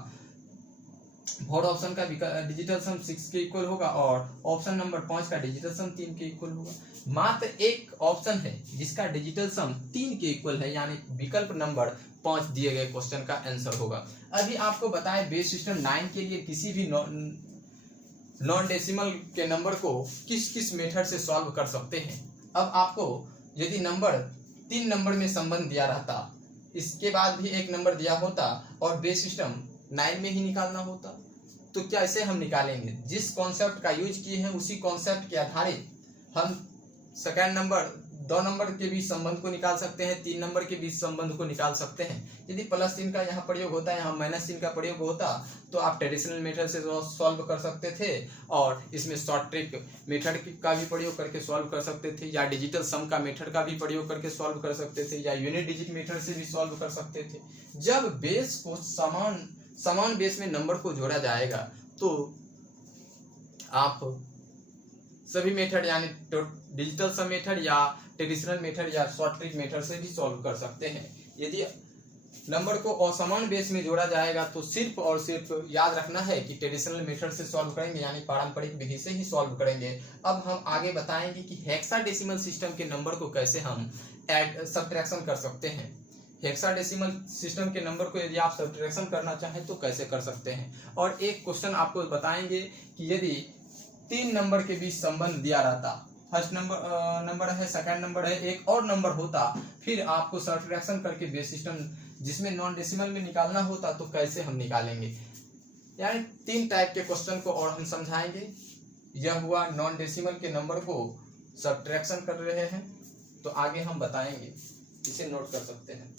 फोर्थ ऑप्शन का डिजिटल सम 6 के इक्वल होगा, और ऑप्शन नंबर 5 का डिजिटल सम 3 के इक्वल होगा। मात्र एक ऑप्शन है जिसका डिजिटल सम 3 के इक्वल है, यानी विकल्प नंबर 5 दिए गए क्वेश्चन का आंसर होगा। अभी आपको बताएं बेस सिस्टम 9 के लिए किसी भी नॉन डेसिमल के नंबर को किस किस मेथड से सॉल्व कर सकते हैं। अब आपको यदि नंबर 3 नंबर में संबंध दिया रहता, इसके बाद भी एक नंबर दिया होता और बेस सिस्टम 9 में ही निकालना होता, तो क्या इसे हम निकालेंगे? जिस कॉन्सेप्ट का यूज किए हैं उसी कॉन्सेप्ट के आधारित हम सेकंड नंबर 2 नंबर के बीच संबंध को निकाल सकते हैं, 3 नंबर के बीच संबंध को निकाल सकते हैं। यदि प्लस चिन्ह का यहाँ प्रयोग होता है, यहाँ माइनस चिन्ह का प्रयोग होता, तो आप ट्रेडिशनल मेथड से सॉल्व कर सकते थे, और इसमें शॉर्ट ट्रिक मेथड का भी प्रयोग करके सॉल्व कर सकते थे, या डिजिटल सम का मेथड का भी प्रयोग करके सॉल्व कर सकते थे, या यूनिट डिजिट मेथड से भी सॉल्व कर सकते थे। जब बेस को समान बेस में नंबर को जोड़ा जाएगा तो आप सभी मेथड यानी डिजिटल सम मेथड या ट्रेडिशनल मेथड या शॉर्ट ट्रिक मेथड से भी सॉल्व कर सकते हैं। यदि नंबर को असमान बेस में जोड़ा जाएगा तो सिर्फ और सिर्फ याद रखना है कि ट्रेडिशनल मेथड से सॉल्व करेंगे, यानी पारंपरिक विधि से ही सॉल्व करेंगे। अब हम आगे बताएंगे कि हेक्साडेसिमल सिस्टम के नंबर को कैसे हम सब्ट्रैक्शन कर सकते हैं। हेक्साडेसिमल सिस्टम के नंबर को यदि आप सब्ट्रैक्शन करना चाहें तो कैसे कर सकते हैं। और एक क्वेश्चन आपको बताएंगे कि यदि 3 नंबर के बीच संबंध दिया रहता, फर्स्ट नंबर है, सेकंड नंबर है, एक और नंबर होता, फिर आपको सब्ट्रैक्शन करके बेस सिस्टम जिसमें नॉन डेसिमल में निकालना होता तो कैसे हम निकालेंगे। यानी 3 टाइप के क्वेश्चन को और हम समझाएंगे। यह हुआ नॉन डेसिमल के नंबर को सब्ट्रैक्शन कर रहे हैं, तो आगे हम बताएंगे, इसे नोट कर सकते हैं।